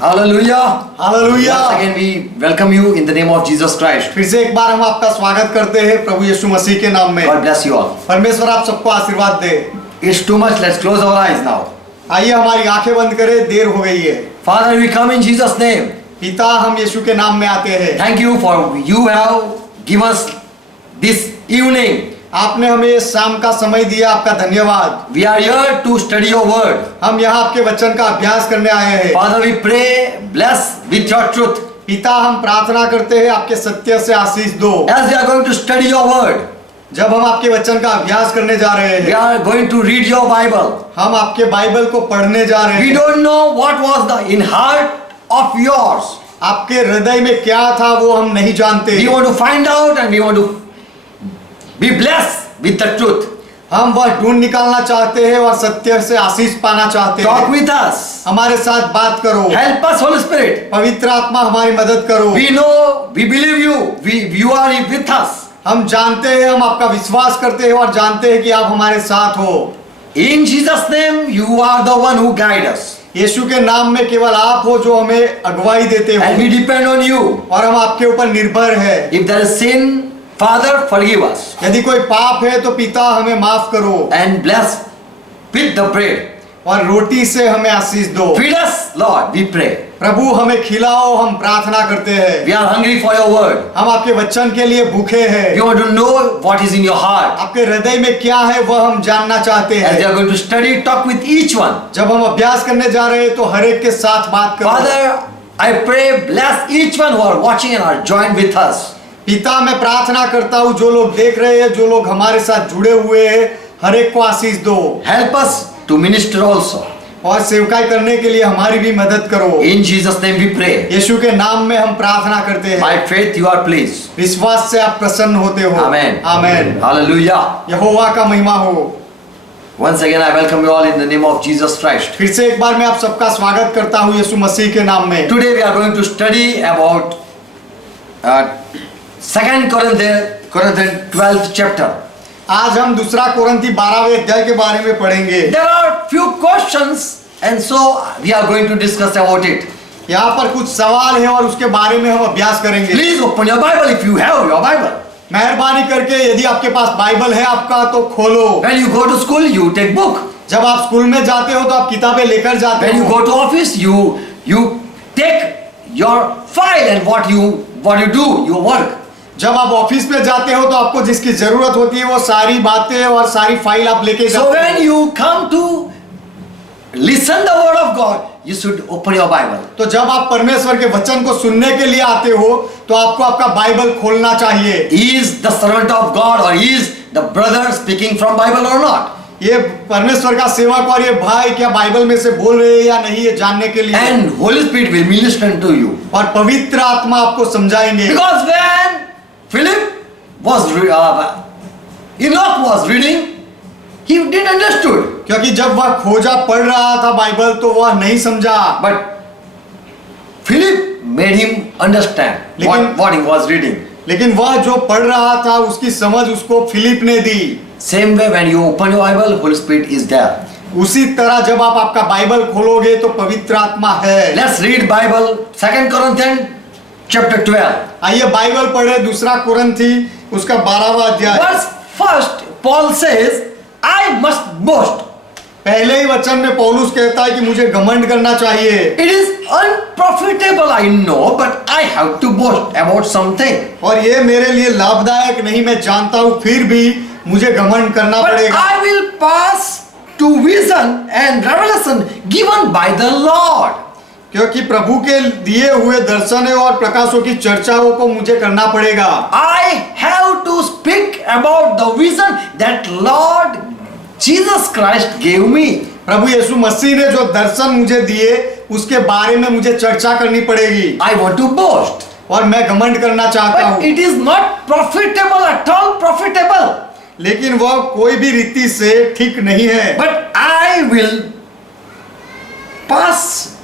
Hallelujah. Hallelujah. Once again we welcome you in the name of Jesus Christ. फिर से एक बार हम आपका स्वागत करते हैं प्रभु यीशु मसीह के नाम में। God bless you all. परमेश्वर आप सबको आशीर्वाद दे। It's too much. Let's close our eyes now. आइए हमारी आंखें बंद करें, देर हो गई है। Father, we come in Jesus' name. पिता, हम यीशु के नाम में आते हैं। Thank you for you have given us this evening. आपने हमें शाम का समय दिया, आपका धन्यवाद। We are here to study your word. हम यहाँ आपके वचन का अभ्यास करने आए हैं। Father, we pray, bless with your truth. पिता, हम प्रार्थना करते हैं आपके सत्य से आशीष दो। As we are going to study your word, जब हम आपके वचन का अभ्यास करने जा रहे we हैं, are going to read your Bible. हम आपके बाइबल को पढ़ने जा रहे We हैं। don't know what was the in heart of yours. आपके हृदय में क्या था वो हम नहीं जानते। We want to find out and we want to be blessed with the truth. हम वह ढूंढ निकालना चाहते हैं और सत्य से आशीष पाना चाहते Talk हैं। with us. हमारे साथ बात करो। Help us, Holy Spirit. पवित्र आत्मा हमारी मदद करो। We know, we believe you. You are with us. हम जानते हैं, हम आपका विश्वास करते हैं और जानते हैं कि आप हमारे साथ हो। In Jesus' name, you are the one who guide us. यीशु के नाम में केवल आप हो जो हमें अगुवाई देते हो And we depend on you. और हम आपके ऊपर निर्भर है। If there is sin, Father, forgive us. यदि कोई पाप है तो पिता हमें माफ करो And bless with the bread. और रोटी से हमें आशीष दो। Feed us, Lord, we pray. प्रभु हमें खिलाओ, हम प्रार्थना करते हैं। We are hungry for your word. हम आपके वचन के लिए भूखे हैं। We want to know what is in your heart. आपके हृदय में क्या है वह हम जानना चाहते As we हैं। are going to study, talk with each one. जब हम अभ्यास करने जा रहे हैं तो हर एक के साथ बात करो। Father, I pray, bless each one who are watching and are joined with us. पिता, मैं प्रार्थना करता हूँ जो लोग देख रहे हैं, जो लोग हमारे साथ जुड़े हुए हैं, हर एक को आशीष दो Help us to minister also. और सेवकाई करने के लिए हमारी भी मदद करो। In Jesus' name we pray. यीशु के नाम में हम प्रार्थना करते हैं। By faith you are pleased. विश्वास से आप प्रसन्न होते हो। Amen. आमेन। Hallelujah. यहोवा का महिमा हो। Once again I welcome you all in the name of Jesus Christ. फिर से एक बार मैं आप सबका स्वागत करता हूँ यीशु मसीह के नाम में। Today we are going to study about 2 Corinthians 12th chapter. आज हम दूसरा कोरिन्थी 12वें अध्याय के बारे में पढ़ेंगे। There are few questions and so we are going to discuss about it. यहाँ पर कुछ सवाल है और उसके बारे में हम अभ्यास करेंगे। Please open your Bible if you have your Bible. मेहरबानी करके यदि आपके पास बाइबल है आपका तो खोलो। When you go to school you take book. जब आप स्कूल में जाते हो तो आप किताबें लेकर जाते When you हो। go to office you take your file and what you do your work. जब आप ऑफिस में जाते हो तो आपको जिसकी जरूरत होती है वो सारी बातें और सारी फाइल आप लेके So जाते when हो। you come to listen the word of God, you should open your Bible. तो जब आप परमेश्वर के वचन को सुनने के लिए आते हो तो आपको आपका बाइबल खोलना चाहिए। Is the servant of God or is the brother speaking from Bible or not? ये परमेश्वर का सेवक और ये भाई क्या बाइबल में से बोल रहे हैं या नहीं ये जानने के लिए। And Holy Spirit will minister to you. और पवित्र आत्मा आपको समझाएंगे। Because when Enoch was reading, he didn't understood. क्योंकि जब वह खोजा पढ़ रहा था बाइबल तो वह नहीं समझा। But Philip made him understand what he was reading. लेकिन वह जो पढ़ रहा था उसकी समझ उसको फिलिप ने दी। Same way when you open your Bible, Holy Spirit is there. उसी तरह जब आप आपका बाइबल खोलोगे तो पवित्र आत्मा है। Let's read Bible 2 Corinthians chapter 12. आइए बाइबल पढ़े दूसरा कोरिन्थी उसका 12वां अध्याय। Verse first, Paul says, I must boast. पहले ही वचन में पौलुस कहता है कि मुझे घमंड करना चाहिए। It is unprofitable, I know, but I have to boast about something. और ये मेरे लिए लाभदायक नहीं मैं जानता हूँ फिर भी मुझे घमंड करना But पड़ेगा। I will pass to vision and revelation given by the Lord. क्योंकि प्रभु के दिए हुए दर्शनों और प्रकाशों की चर्चाओं को मुझे करना पड़ेगा। I have to speak about the vision that Lord Jesus Christ gave me. प्रभु यीशु मसीह ने जो दर्शन मुझे दिए उसके बारे में मुझे चर्चा करनी पड़ेगी। I want to boast. और मैं घमंड करना चाहता But हूँ। it is not profitable at all profitable. लेकिन वह कोई भी रीति से ठीक नहीं है। But I will pass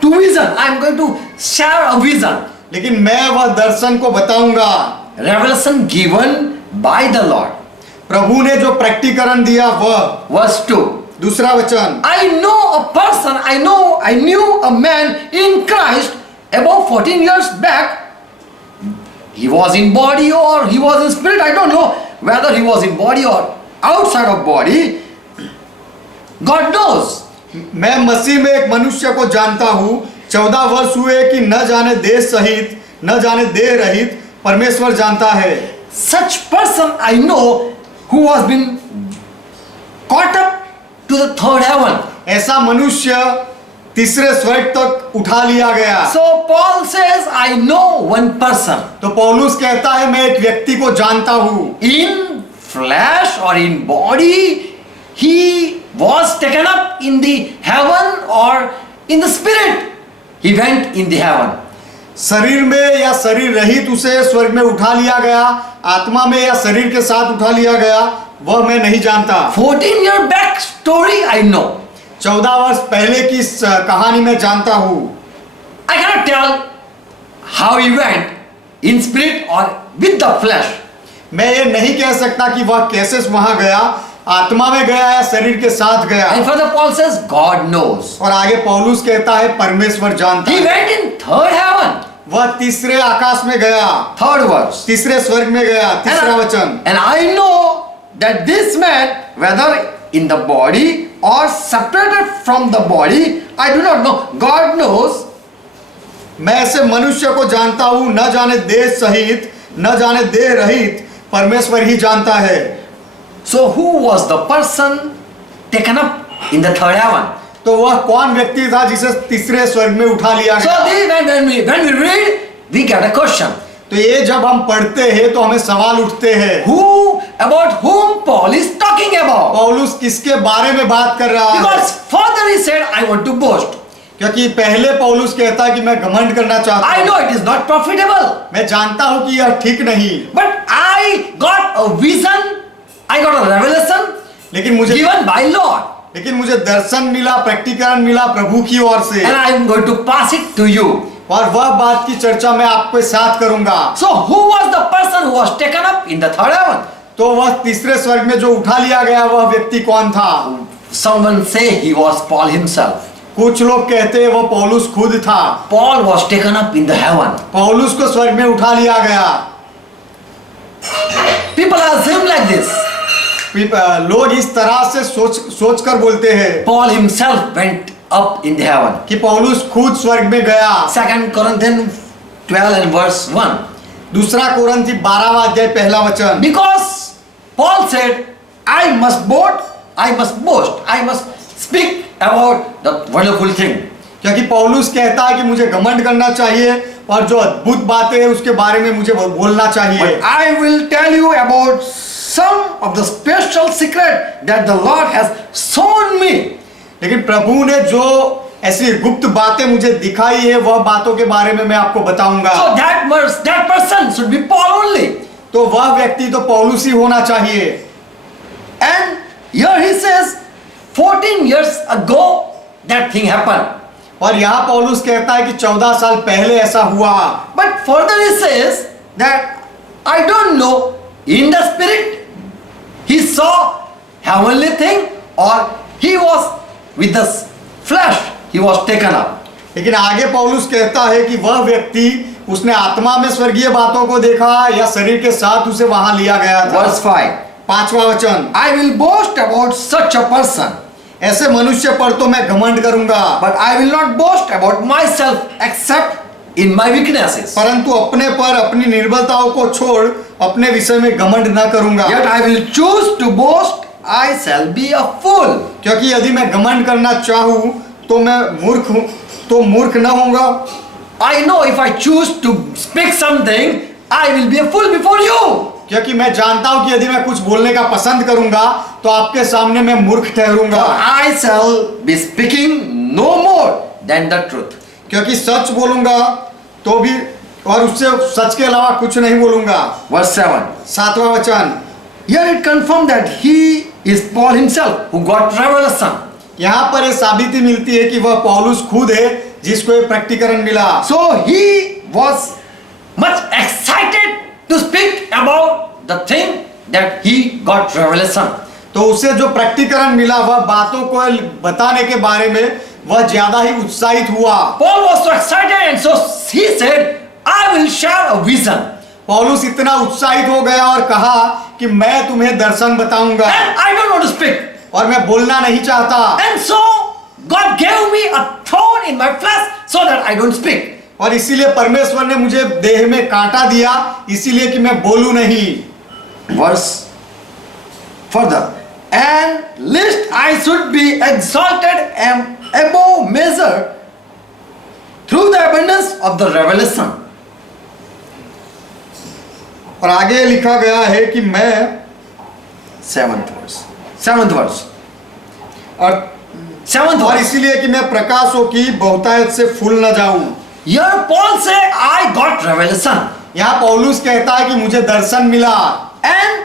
to vision. I am going to share a vision. लेकिन मैं वह दर्शन को बताऊंगा। Revelation given by the Lord. प्रभु ने जो प्रकटीकरण दिया वह Verse 2. दूसरा वचन, I know a person, I knew a man in Christ about 14 years back. He was in body or he was in spirit. I don't know whether he was in body or outside of body. God knows. मैं मसीह में एक मनुष्य को जानता हूँ, 14 वर्ष हुए कि न जाने देश सहित न जाने देह रहित, परमेश्वर जानता है। Such person I know who has been caught up to the third heaven. ऐसा मनुष्य तीसरे स्वर्ग तक उठा लिया गया। So Paul says, I know one person. तो पौलुस कहता है मैं एक व्यक्ति को जानता हूँ। In flesh or in body, he was taken up in the heaven or in the spirit. He went in the heaven. शरीर में या शरीर रहित उसे स्वर्ग में उठा लिया गया, आत्मा में या शरीर के साथ उठा लिया गया, वह मैं नहीं जानता। 14-year back story I know. 14 वर्ष पहले की कहानी मैं जानता हूँ। I cannot tell how he went in spirit or with the flesh. मैं ये नहीं कह सकता कि वह कैसे वहां गया, आत्मा में गया या शरीर के साथ गया। And further Paul says, God knows. और आगे पौलुस कहता है परमेश्वर जानता He है। went in third heaven. वह तीसरे आकाश में गया, Third verse. तीसरे स्वर्ग में गया, तीसरा वचन। And I know that this man, whether in the body or separated from the body, I do not know. God knows. मैं ऐसे मनुष्य को जानता हूँ, न जाने देश सहित न जाने देह रहित, परमेश्वर ही जानता है। So who was the person taken up in the third heaven? तो वह कौन व्यक्ति था जिसे तीसरे स्वर्ग में उठा लिया So गया? when we read, we get a question. तो ये जब हम पढ़ते हैं तो हमें सवाल उठते हैं, About whom Paul is talking about? पौलुस किसके बारे में बात कर रहा है? Because further he said, I want to boast. क्योंकि पहले पौलुस कहता है कि मैं घमंड करना चाहता I हूँ। know it is not profitable. मैं जानता हूँ कि यह ठीक नहीं, But I got a vision, I got a revelation लेकिन मुझे दर्शन मिला, प्रकटीकरण मिला प्रभु की ओर से, and I am going to pass it to you. और वह बात की चर्चा मैं आपके साथ करूंगा। So who was the person who was taken up in the third heaven? तो वह तीसरे स्वर्ग में जो उठा लिया गया वह व्यक्ति कौन था? Someone say he was Paul himself. कुछ लोग कहते हैं वह पौलुस खुद था। Paul was taken up in the heaven. पौलुस को स्वर्ग में उठा लिया गया। People assume like this. लोग इस तरह से सोच कर बोलते हैं Paul himself went up in the heaven. कि पौलुस खुद स्वर्ग में गया। 2 Corinthians 12 and verse 1. दूसरा कोरिन्थी 12वां अध्याय पहला वचन। Because Paul said, I must boast, I must speak about the wonderful thing. क्योंकि पौलुस कहता है कि मुझे घमंड करना चाहिए और जो अद्भुत बातें हैं उसके बारे में मुझे बोलना चाहिए। But I will tell you about some of the special secret that the Lord has shown me. लेकिन प्रभु ने जो ऐसी गुप्त बातें मुझे दिखाई है वह बातों के बारे में मैं आपको बताऊंगा। So that person should be Paul only. तो वह व्यक्ति तो पौलुस ही होना चाहिए। And here he says, 14 years ago that thing happened. और यहाँ पौलुस कहता है कि 14 साल पहले ऐसा हुआ। But further he says that I don't know, in the spirit he saw heavenly thing or he was with the flesh, he was taken up. लेकिन आगे पौलुस कहता है कि वह व्यक्ति उसने आत्मा में स्वर्गीय बातों को देखा या शरीर के साथ उसे वहां लिया गया था। Verse 5. 5वां वचन। I will boast about such a person, ऐसे मनुष्य पर तो मैं घमंड करूंगा, but I will not boast about myself except in my weaknesses. परंतु अपने पर अपनी निर्बलताओं को छोड़ अपने विषय में घमंड न करूंगा। Yet I will choose to boast, I shall be a fool. क्योंकि यदि मैं घमंड करना चाहूं तो मैं मूर्ख न होऊंगा। I know if I choose to speak something, I will be a fool before you. क्योंकि मैं जानता हूं कि यदि मैं कुछ बोलने का पसंद करूंगा तो आपके सामने मैं मूर्ख ठहरूंगा। I shall be speaking no more than the truth. क्योंकि सच बोलूंगा तो भी और उससे सच के अलावा कुछ नहीं बोलूंगा। Verse 7. 7वां वचन। Here it confirmed that he is Paul himself who got revelation. यहाँ पर ये साबिती मिलती है कि वह पौलुस खुद है जिसको ये प्रकटीकरण मिला। So he was much excited to speak about the thing that he got revelation. तो उसे जो प्रकटीकरण मिला वह बातों को बताने के बारे में वह ज्यादा ही उत्साहित हुआ। Paul was so excited, and so he said, I will share a vision. पौलुस इतना उत्साहित हो गया और कहा कि मैं तुम्हें दर्शन बताऊंगा And I don't want to speak. और मैं बोलना नहीं चाहता। And so God gave me a thorn in my flesh so that I don't speak. और इसीलिए परमेश्वर ने मुझे देह में कांटा दिया, इसीलिए कि मैं बोलूं नहीं। Verse further. And lest I should be exalted above measure through the abundance of the revelation. और आगे लिखा गया है कि मैं Seventh verse. और इसीलिए कि मैं प्रकाशों की बहुतायत से फूल न जाऊं। Here Paul say, I got revelation. यहाँ पौलुस कहता है कि मुझे दर्शन मिला And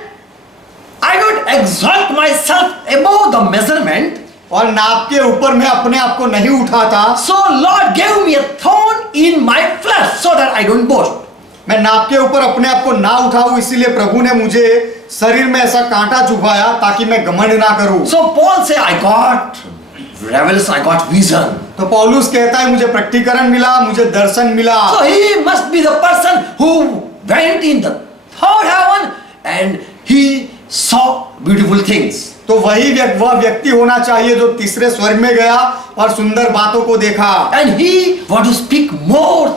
I don't exalt myself above the measurement. और नाप के ऊपर मैं अपने आप को नहीं उठाता। So Lord gave me a thorn in my flesh so that I don't boast. मैं नाप के ऊपर अपने आप को ना उठाऊं, इसीलिए प्रभु ने मुझे शरीर में ऐसा कांटा चुभाया ताकि मैं घमंड ना करूं। So Paul say, I got revelation, I got vision. तो पौलुस कहता है मुझे प्रकटीकरण मिला, मुझे दर्शन मिला। So he must be the person who went in the third heaven and he saw beautiful things. तो वह व्यक्ति होना चाहिए जो तीसरे स्वर्ग में गया और सुंदर बातों को देखा। And he want to speak more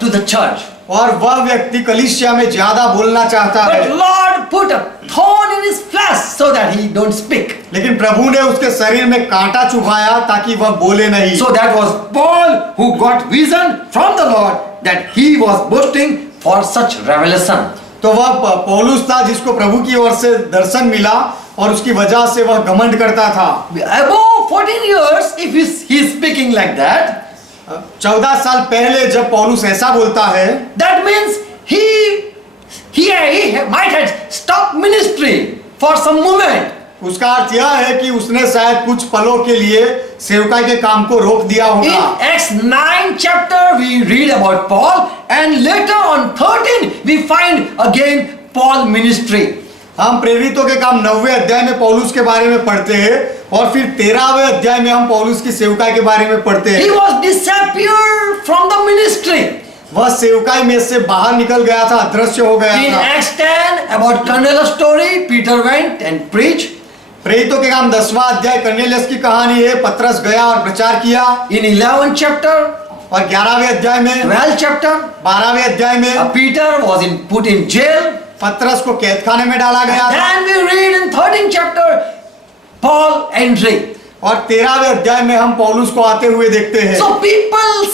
to the church. और वह व्यक्ति कलीसिया में ज्यादा बोलना चाहता है। But Lord put a thorn in his flesh so that he don't speak. लेकिन प्रभु ने उसके शरीर में कांटा चुभाया ताकि वह बोले नहीं। So that was Paul who got vision from the Lord that he was boasting for such revelation. तो वह पौलुस था जिसको प्रभु की ओर से दर्शन मिला और उसकी वजह से वह घमंड करता था। Above 14 years, if he is speaking like that, 14 साल पहले जब पौलुस ऐसा बोलता है, that means he might have stopped ministry for some moment. उसका अर्थ यह है कि उसने शायद कुछ पलों के लिए सेवकाई के काम को रोक दिया In होगा। Acts 9 chapter we read about Paul, and later on 13 we find again Paul ministry. हम प्रेरितों के काम 9वें अध्याय में पौलुस के बारे में पढ़ते हैं और फिर 13वें अध्याय में हम पौलुस की सेवकाई के बारे में पढ़ते हैं। He was disappeared from the ministry. वह सेवकाई में से बाहर निकल गया था, अदृश्य हो गया In था। Acts 10 about Cornelius story, Peter went and preached. प्रेरितों के काम 10वां अध्याय कर्नेलियस की कहानी है। पतरस गया और प्रचार किया। In 11th chapter, और 11वें अध्याय में, 12th chapter, 12वें अध्याय में Peter was put in jail. पतरस को कैदखाने में डाला गया था। Then we read in 13th chapter Paul entering. और 13वें अध्याय में हम पौलुस को आते हुए देखते हैं। So people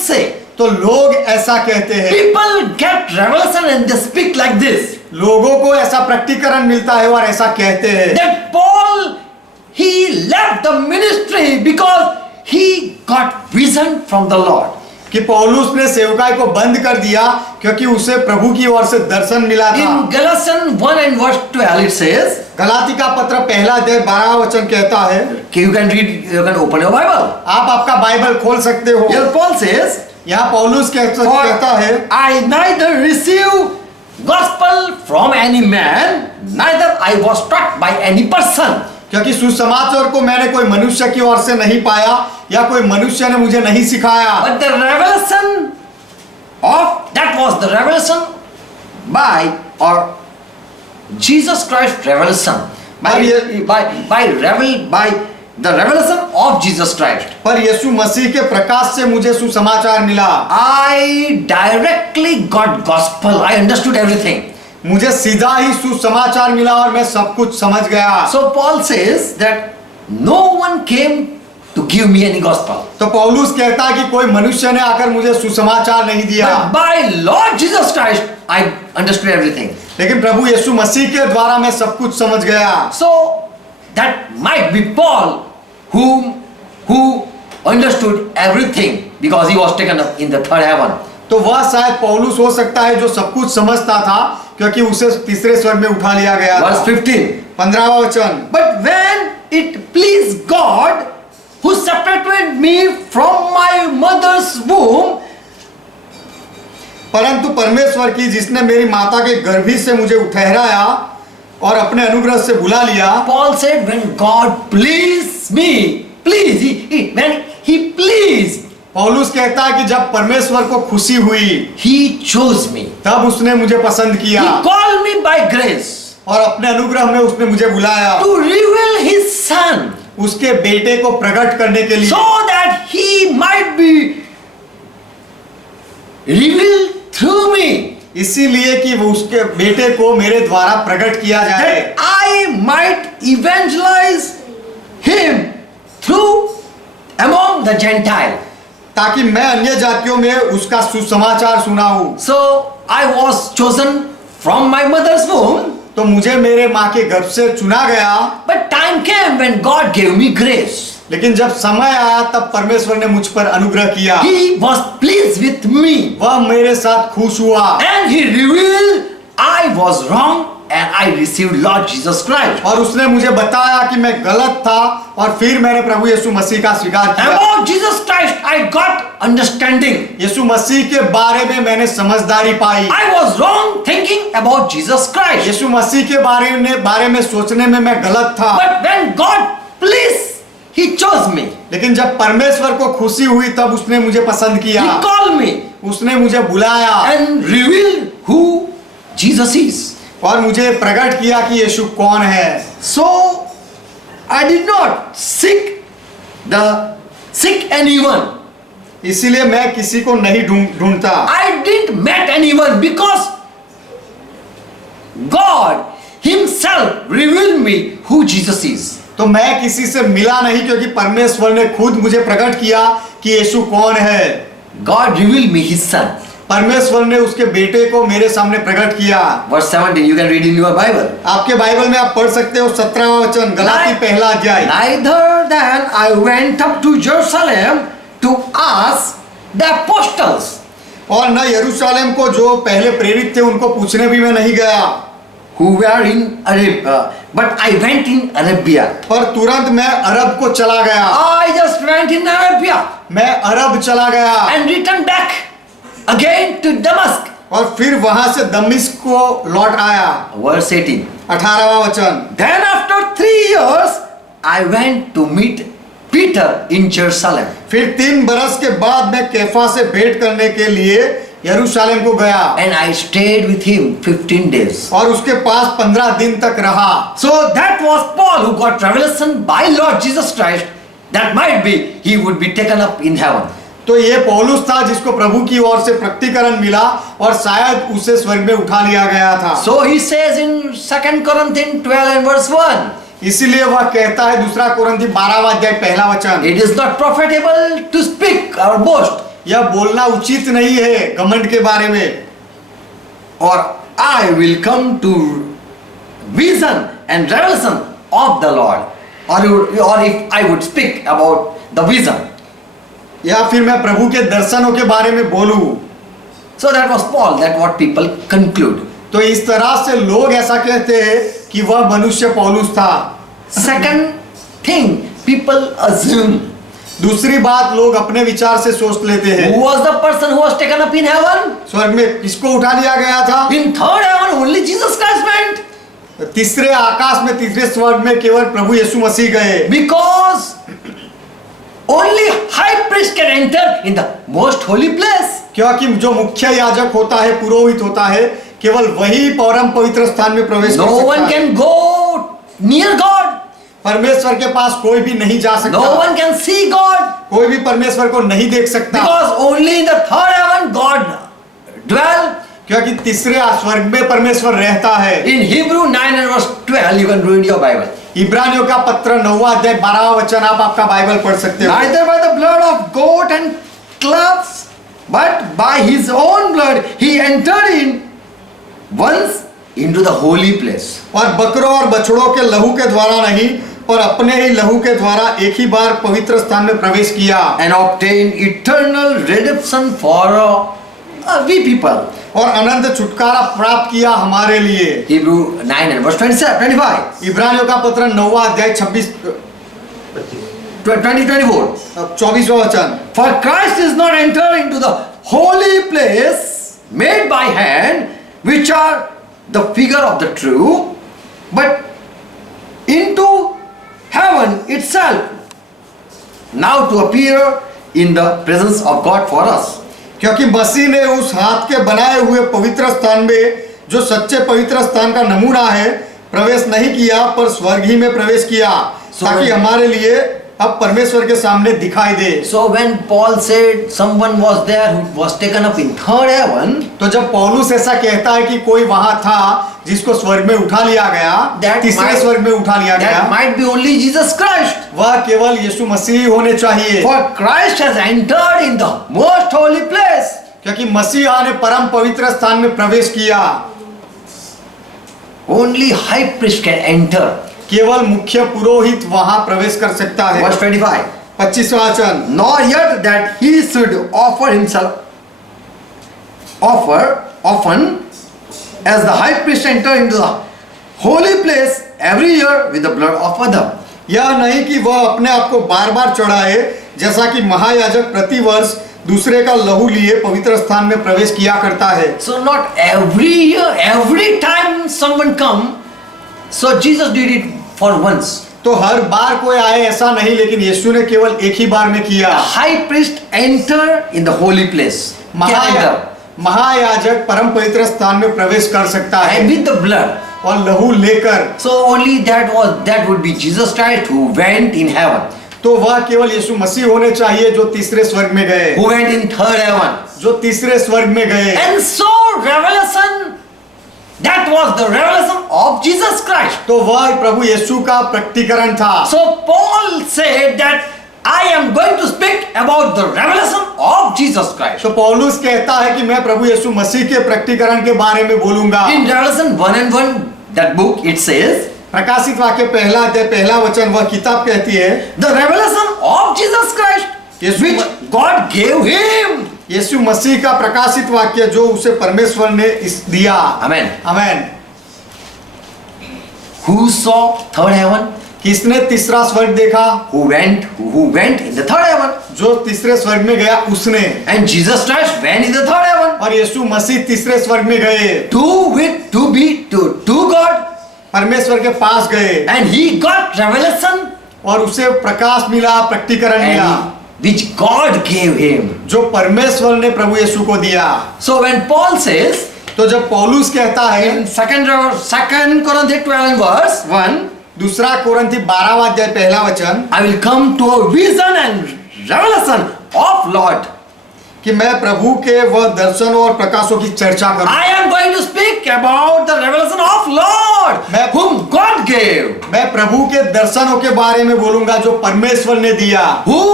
say, तो लोग ऐसा कहते हैं, people get revelation and they speak like this. लोगों को ऐसा प्रकटीकरण मिलता है और ऐसा कहते हैं That Paul, he left the ministry because he got vision from the Lord. कि पौलुस ने सेवकाई को बंद कर दिया क्योंकि उसे प्रभु की ओर से दर्शन मिला था। In Galatians 1 and verse 12 it says, Galati का पत्र पहला अध्याय 12वां वचन कहता है, you can read, you can open your Bible. आप आपका बाइबल खोल सकते हो। Here Paul says, यहाँ पौलुस कहता है, I neither receive gospel from any man, neither I was taught by any person. क्योंकि सुसमाचार को मैंने कोई मनुष्य की ओर से नहीं पाया या कोई मनुष्य ने मुझे नहीं सिखाया। But the revelation of that was the revelation by or Jesus Christ revelation by the revelation of Jesus Christ. पर यीशु मसीह के प्रकाश से मुझे सुसमाचार मिला। I directly got gospel. I understood everything. मुझे सीधा ही सुसमाचार मिला और मैं सब कुछ समझ गया। So Paul says that no one came to give me any gospel. तो पौलुस कहता है कि कोई मनुष्य ने आकर मुझे सुसमाचार नहीं दिया। But by Lord Jesus Christ I understood everything. लेकिन प्रभु यीशु मसीह के द्वारा मैं सब कुछ समझ गया। So that might be Paul who understood everything because he was taken up in the third heaven. तो वह शायद पौलुस हो सकता है जो सब कुछ समझता था क्योंकि उसे तीसरे स्वर्ग में उठा लिया गया था। Verse 15. 15वां वचन, But when it pleased God who separated me from my mother's womb, परंतु परमेश्वर की जिसने मेरी माता के गर्भ से मुझे ठहराया, और अपने अनुग्रह से बुला लिया। Paul said, when God pleased me, when he pleased, पौलुस कहता है कि जब परमेश्वर को खुशी हुई he chose me. तब उसने मुझे पसंद किया He called me by grace और अपने अनुग्रह में उसने मुझे बुलाया to reveal his son, उसके बेटे को प्रकट करने के लिए, so that he might be revealed through me, इसीलिए कि वो उसके बेटे को मेरे द्वारा प्रकट किया जाए, that I might evangelize him through among the Gentile. ताकि मैं अन्य जातियों में उसका सुसमाचार सुनाऊं। So I was chosen from my mother's womb, तो मुझे मेरे माँ के गर्भ से चुना गया, but time came when God gave me grace. लेकिन जब समय आया तब परमेश्वर ने मुझ पर अनुग्रह किया, He was pleased with me, वह मेरे साथ खुश हुआ and he revealed I was wrong and I received Lord Jesus Christ. और उसने मुझे बताया कि मैं गलत था और फिर मैंने प्रभु यीशु मसीह का स्वीकार किया। About Jesus Christ I got understanding. यीशु मसीह के बारे में मैंने समझदारी पाई। I was wrong thinking about Jesus Christ. यीशु मसीह के बारे में सोचने में मैं गलत था, But when God pleased, He chose me. लेकिन जब परमेश्वर को खुशी हुई तब उसने मुझे पसंद किया, He called me उसने मुझे बुलाया and revealed who Jesus is. और मुझे प्रकट किया कि यीशु कौन है। So I did not seek anyone. इसीलिए मैं किसी को नहीं ढूंढता। I didn't met anyone because God Himself revealed me who Jesus is. तो मैं किसी से मिला नहीं क्योंकि परमेश्वर ने खुद मुझे प्रकट किया कि यीशु कौन है। God revealed me His Son. परमेश्वर ने उसके बेटे को मेरे सामने प्रकट किया। Verse 17, you can read in your Bible. आपके बाइबल में आप पढ़ सकते हो 17वां वचन, गलाती पहला अध्याय। Neither then I went up to Jerusalem to ask the apostles. और न यरूशलेम को जो पहले प्रेरित थे उनको पूछने भी मैं नहीं गया, Who were in Arabia, but I went in Arabia. पर तुरंत मैं अरब को चला गया। I just went in Arabia मैं अरब चला गया and returned back again to Damascus. और फिर वहां से दमिश्क को लौट आया। Verse 18. 18वां वचन, Then after 3 years I went to meet Peter in Jerusalem. फिर 3 बरस के बाद मैं कैफा से भेंट करने के लिए यरूशलेम को गया And I stayed with him 15 days. और उसके पास 15 दिन तक रहा। So that was Paul who got revelation by Lord Jesus Christ that might be he would be taken up in heaven. तो ये पौलुस था जिसको प्रभु की ओर से प्रकटीकरण मिला और शायद उसे स्वर्ग में उठा लिया गया था। So he says in 2 Corinthians 12 and verse 1. इसीलिए वह कहता है 2 कोरिन्थी 12वां अध्याय पहला वचन, It is not profitable to speak or boast. यह बोलना उचित नहीं है घमंड के बारे में। Or I will come to vision and revelation of the Lord. Or if I would speak about the vision. या फिर मैं प्रभु के दर्शनों के बारे में बोलूं। So that was Paul, that what people conclude. तो इस तरह से लोग ऐसा कहते हैं कि वह मनुष्य पौलुस था। Second thing, people assume. दूसरी बात, लोग अपने विचार से सोच लेते हैं। Who was the person who was taken up in heaven? स्वर्ग में किसको उठा लिया गया था? In third heaven only Jesus Christ went. तीसरे आकाश में, तीसरे स्वर्ग में केवल प्रभु यीशु मसीह गए। Because only high priest can enter in the most holy place. क्योंकि जो मुख्य याजक होता है, पुरोहित होता है, केवल वही परम पवित्र स्थान में प्रवेश कर No सकता one है। can go near God. परमेश्वर के पास कोई भी नहीं जा सकता। No one can see God. कोई भी परमेश्वर को नहीं देख सकता। Because only in the third heaven God dwell. क्योंकि तीसरे स्वर्ग में परमेश्वर रहता है। In Hebrew 9 and verse 12 you can read your Bible. इब्रानियों का पत्र 9वां अध्याय 12वां वचन आप आपका बाइबल पढ़ सकते हो। Neither by the blood of goat and calves, but by his own blood he entered in once into the holy place. और बकरों और बछड़ों के लहू के द्वारा नहीं, पर अपने ही लहू के द्वारा एक ही बार पवित्र स्थान में प्रवेश किया And obtained eternal redemption for we people. और अनंत छुटकारा प्राप्त किया हमारे लिए। Hebrew 9 and verse 25. इब्रानियों का पत्र 9वां अध्याय 24. 24वां वचन, For Christ is not entered into the holy place made by hand, which are the figure of the true, but into heaven itself, now to appear in the presence of God for us. क्योंकि मसीह ने उस हाथ के बनाए हुए पवित्र स्थान में, जो सच्चे पवित्र स्थान का नमूना है, प्रवेश नहीं किया पर स्वर्ग ही में प्रवेश किया, ताकि हमारे लिए अब परमेश्वर के सामने दिखाई दे। So when Paul said someone was there who was taken up in third heaven, तो जब पौलुस ऐसा कहता है कि कोई वहां था जिसको स्वर्ग में उठा लिया गया, तीसरे स्वर्ग में उठा लिया गया, that might be only Jesus Christ. वह केवल यीशु मसीह होने चाहिए। For Christ has entered in the most holy place. क्योंकि मसीहा ने परम पवित्र स्थान में प्रवेश किया। Only high priest can enter. केवल मुख्य पुरोहित वहां प्रवेश कर सकता है। Verse 25. 25वां वचन, Nor yet that he should offer himself often as the high priest enter into the holy place every year with the blood of other. यह नहीं कि वह अपने आप को बार बार चढ़ाए, जैसा कि महायाजक प्रतिवर्ष दूसरे का लहू लिए पवित्र स्थान में प्रवेश किया करता है। So not every year, every time someone come, so Jesus did it for once. तो हर बार कोई आए ऐसा नहीं, लेकिन यीशु ने केवल एक ही बार में किया। High priest enter in the holy place. महायाजक परम पवित्र स्थान में प्रवेश कर सकता है And with the blood. और लहू लेकर। So only that would be Jesus Christ who went in heaven. तो वह केवल यीशु मसीह होने चाहिए जो तीसरे स्वर्ग में गए, Who went in third heaven. जो तीसरे स्वर्ग में गए। And so revelation, that was the revelation of Jesus Christ. तो वह प्रभु यीशु का प्रकटीकरण था। So Paul said that I am going to speak about the revelation of Jesus Christ. तो पौलुस कहता है कि मैं प्रभु यीशु मसीह के प्रकटीकरण के बारे में बोलूंगा। In Revelation 1:1, that book, it says, प्रकाशित वाक्य पहला अध्याय पहला वचन, वह किताब कहती है, the revelation of Jesus Christ, which God gave him. यीशु मसीह का प्रकाशित वाक्य जो उसे परमेश्वर ने दिया। Amen. Amen. Who saw third heaven? किसने तीसरा स्वर्ग देखा? Who went in the third heaven? जो तीसरे स्वर्ग में गया उसने। And Jesus Christ went in the third heaven. और यीशु मसीह तीसरे स्वर्ग में गए। To God. परमेश्वर के पास गए। And he got revelation. और उसे प्रकाश मिला, प्रकटीकरण मिला, which God gave him. जो परमेश्वर ने प्रभु यीशु को दिया। So when Paul says, तो जब पौलुस कहता है in second Corinthians 12:1, दूसरा कोरिन्थी 12वां अध्याय पहला वचन, I will come to a vision and revelation of Lord. कि मैं प्रभु के वह दर्शनों और प्रकाशों की चर्चा करूं। I am going to speak about the revelation of Lord, whom God gave. मैं प्रभु के दर्शनों के बारे में बोलूंगा जो परमेश्वर ने दिया। Who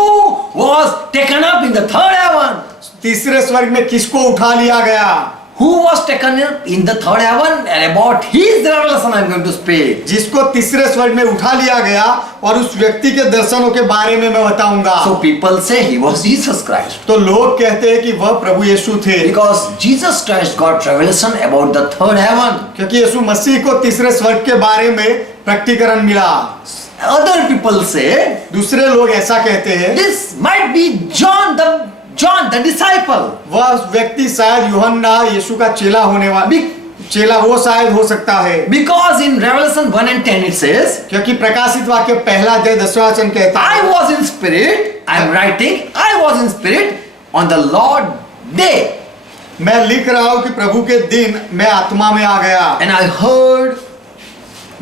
was taken up in the third heaven? तीसरे स्वर्ग में किसको उठा लिया गया? Who was taken up in the third heaven, and about his revelation I am going to speak. जिसको तीसरे स्वर्ग में उठा लिया गया और उस व्यक्ति के दर्शनों के बारे में मैं बताऊंगा। So people say he was Jesus Christ. तो लोग कहते हैं कि वह प्रभु यीशु थे। Because Jesus Christ got revelation about the third heaven. क्योंकि यीशु मसीह को तीसरे स्वर्ग के बारे में प्रकटीकरण मिला। Other people say, दूसरे लोग ऐसा कहते हैं, this might be John the disciple. वह व्यक्ति शायद यूहन्ना यीशु का चेला होने वाला चेला वो शायद हो सकता है। Because in Revelation 1:10 it says, क्योंकि प्रकाशित वाक्य पहला अध्याय 10वां वचन कहता है, I was in spirit, I am writing, I was in spirit on the Lord day. मैं लिख रहा हूं कि प्रभु के दिन मैं आत्मा में आ गया। And I heard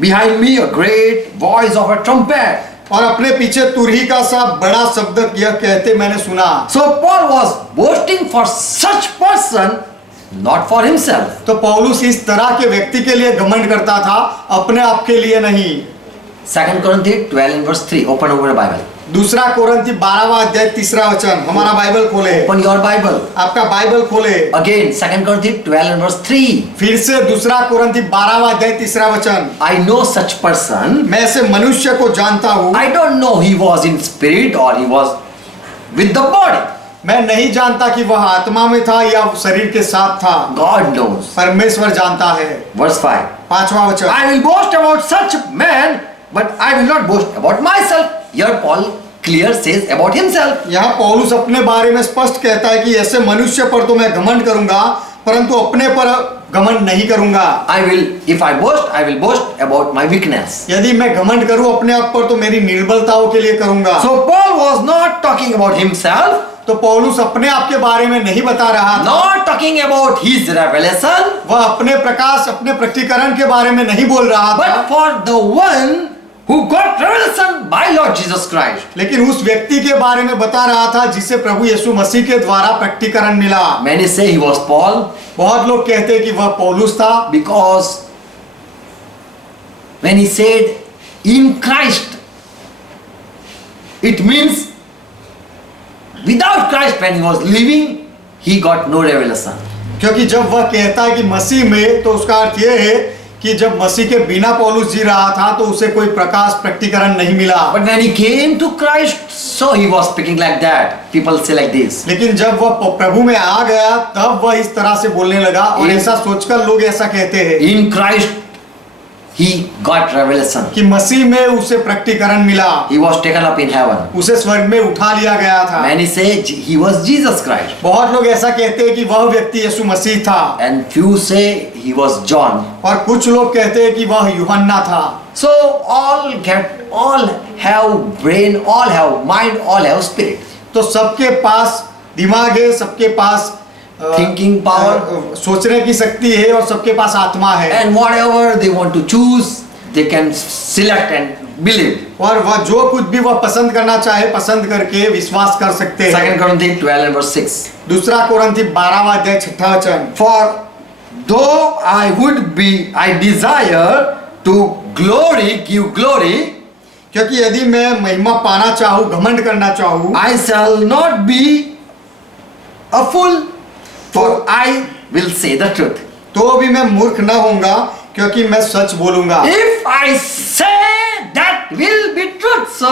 behind me a great voice of a trumpet. और अपने पीछे तुरही का सा बड़ा शब्द यह कहते मैंने सुना। So Paul was boasting for such person, not for himself. तो पौलुस इस तरह के व्यक्ति के लिए घमंड करता था, अपने आप के लिए नहीं। 2 Corinthians 12:3. Open over the Bible. दूसरा कोरिन्थी 12वां अध्याय 3रा वचन। हमारा बाइबल खोले। Open your Bible. आपका बाइबल खोले। Again 2 Corinthians 12:3. फिर से दूसरा कोरिन्थी 12वां अध्याय 3रा वचन। I know such person. मैं ऐसे मनुष्य को जानता हूँ। I don't know he was in spirit or he was with the body. मैं नहीं जानता कि वह आत्मा में था या शरीर के साथ था। God knows. परमेश्वर जानता है। Verse 5. 5वां वचन। I will boast about such man, but I will not boast about myself. Here Paul clear says about himself. यहाँ पौलुस अपने बारे में स्पष्ट कहता है कि ऐसे मनुष्य पर तो मैं घमंड करूंगा, परंतु अपने पर घमंड नहीं करूंगा। if I boast, I will boast about my weakness. यदि मैं घमंड करूं अपने आप पर तो मेरी निर्बलताओं के लिए करूंगा। So Paul was not talking about himself, तो पौलुस अपने आप के बारे में नहीं बता रहा था, not talking about his revelation, वह अपने प्रकाश अपने प्रकटीकरण के बारे में नहीं बोल रहा था, but for the one who got revelation by Lord Jesus Christ. लेकिन उस व्यक्ति के बारे में बता रहा था जिसे प्रभु यीशु मसीह के द्वारा प्रकटीकरण मिला। Many say he was Paul बहुत लोग कहते हैं कि वह पौलुस था, because when he said in Christ, it means without Christ when he was living, he got no revelation. क्योंकि जब वह कहता है कि मसीह में, तो उसका अर्थ यह है कि जब मसीह के बिना पौलुस जी रहा था तो उसे कोई प्रकाश प्रकटीकरण नहीं मिला। But when he came to Christ, so he was speaking like that. People say like this. लेकिन जब वह प्रभु में आ गया तब वह इस तरह से बोलने लगा, और ऐसा सोचकर लोग ऐसा कहते हैं In Christ, he got revelation. कि मसीह में उसे प्रकटीकरण मिला, He was taken up in heaven. उसे स्वर्ग में उठा लिया गया था। Many say he was Jesus Christ. बहुत लोग ऐसा कहते हैं कि वह व्यक्ति यीशु मसीह था, And few say he was John. और कुछ लोग कहते हैं कि वह यूहन्ना था। So all have brain, all have mind, all have spirit. तो सबके पास दिमाग है, सबके पास Thinking power. सोचने की शक्ति है, और सबके पास आत्मा है, And whatever they want to choose, they can select and believe. और वह जो कुछ भी वह पसंद करना चाहे पसंद करके विश्वास कर सकते हैं। 2 Corinthians 12 and verse 6. दूसरा कोरिन्थी 12वां अध्याय 6वां वचन, For though I desire to give glory, क्योंकि यदि मैं महिमा पाना चाहूँ, घमंड करना चाहूँ, I shall not be a fool, for I will say the truth. तो भी मैं मूर्ख न होऊंगा, क्योंकि मैं सच बोलूंगा। If I say that will be truth, so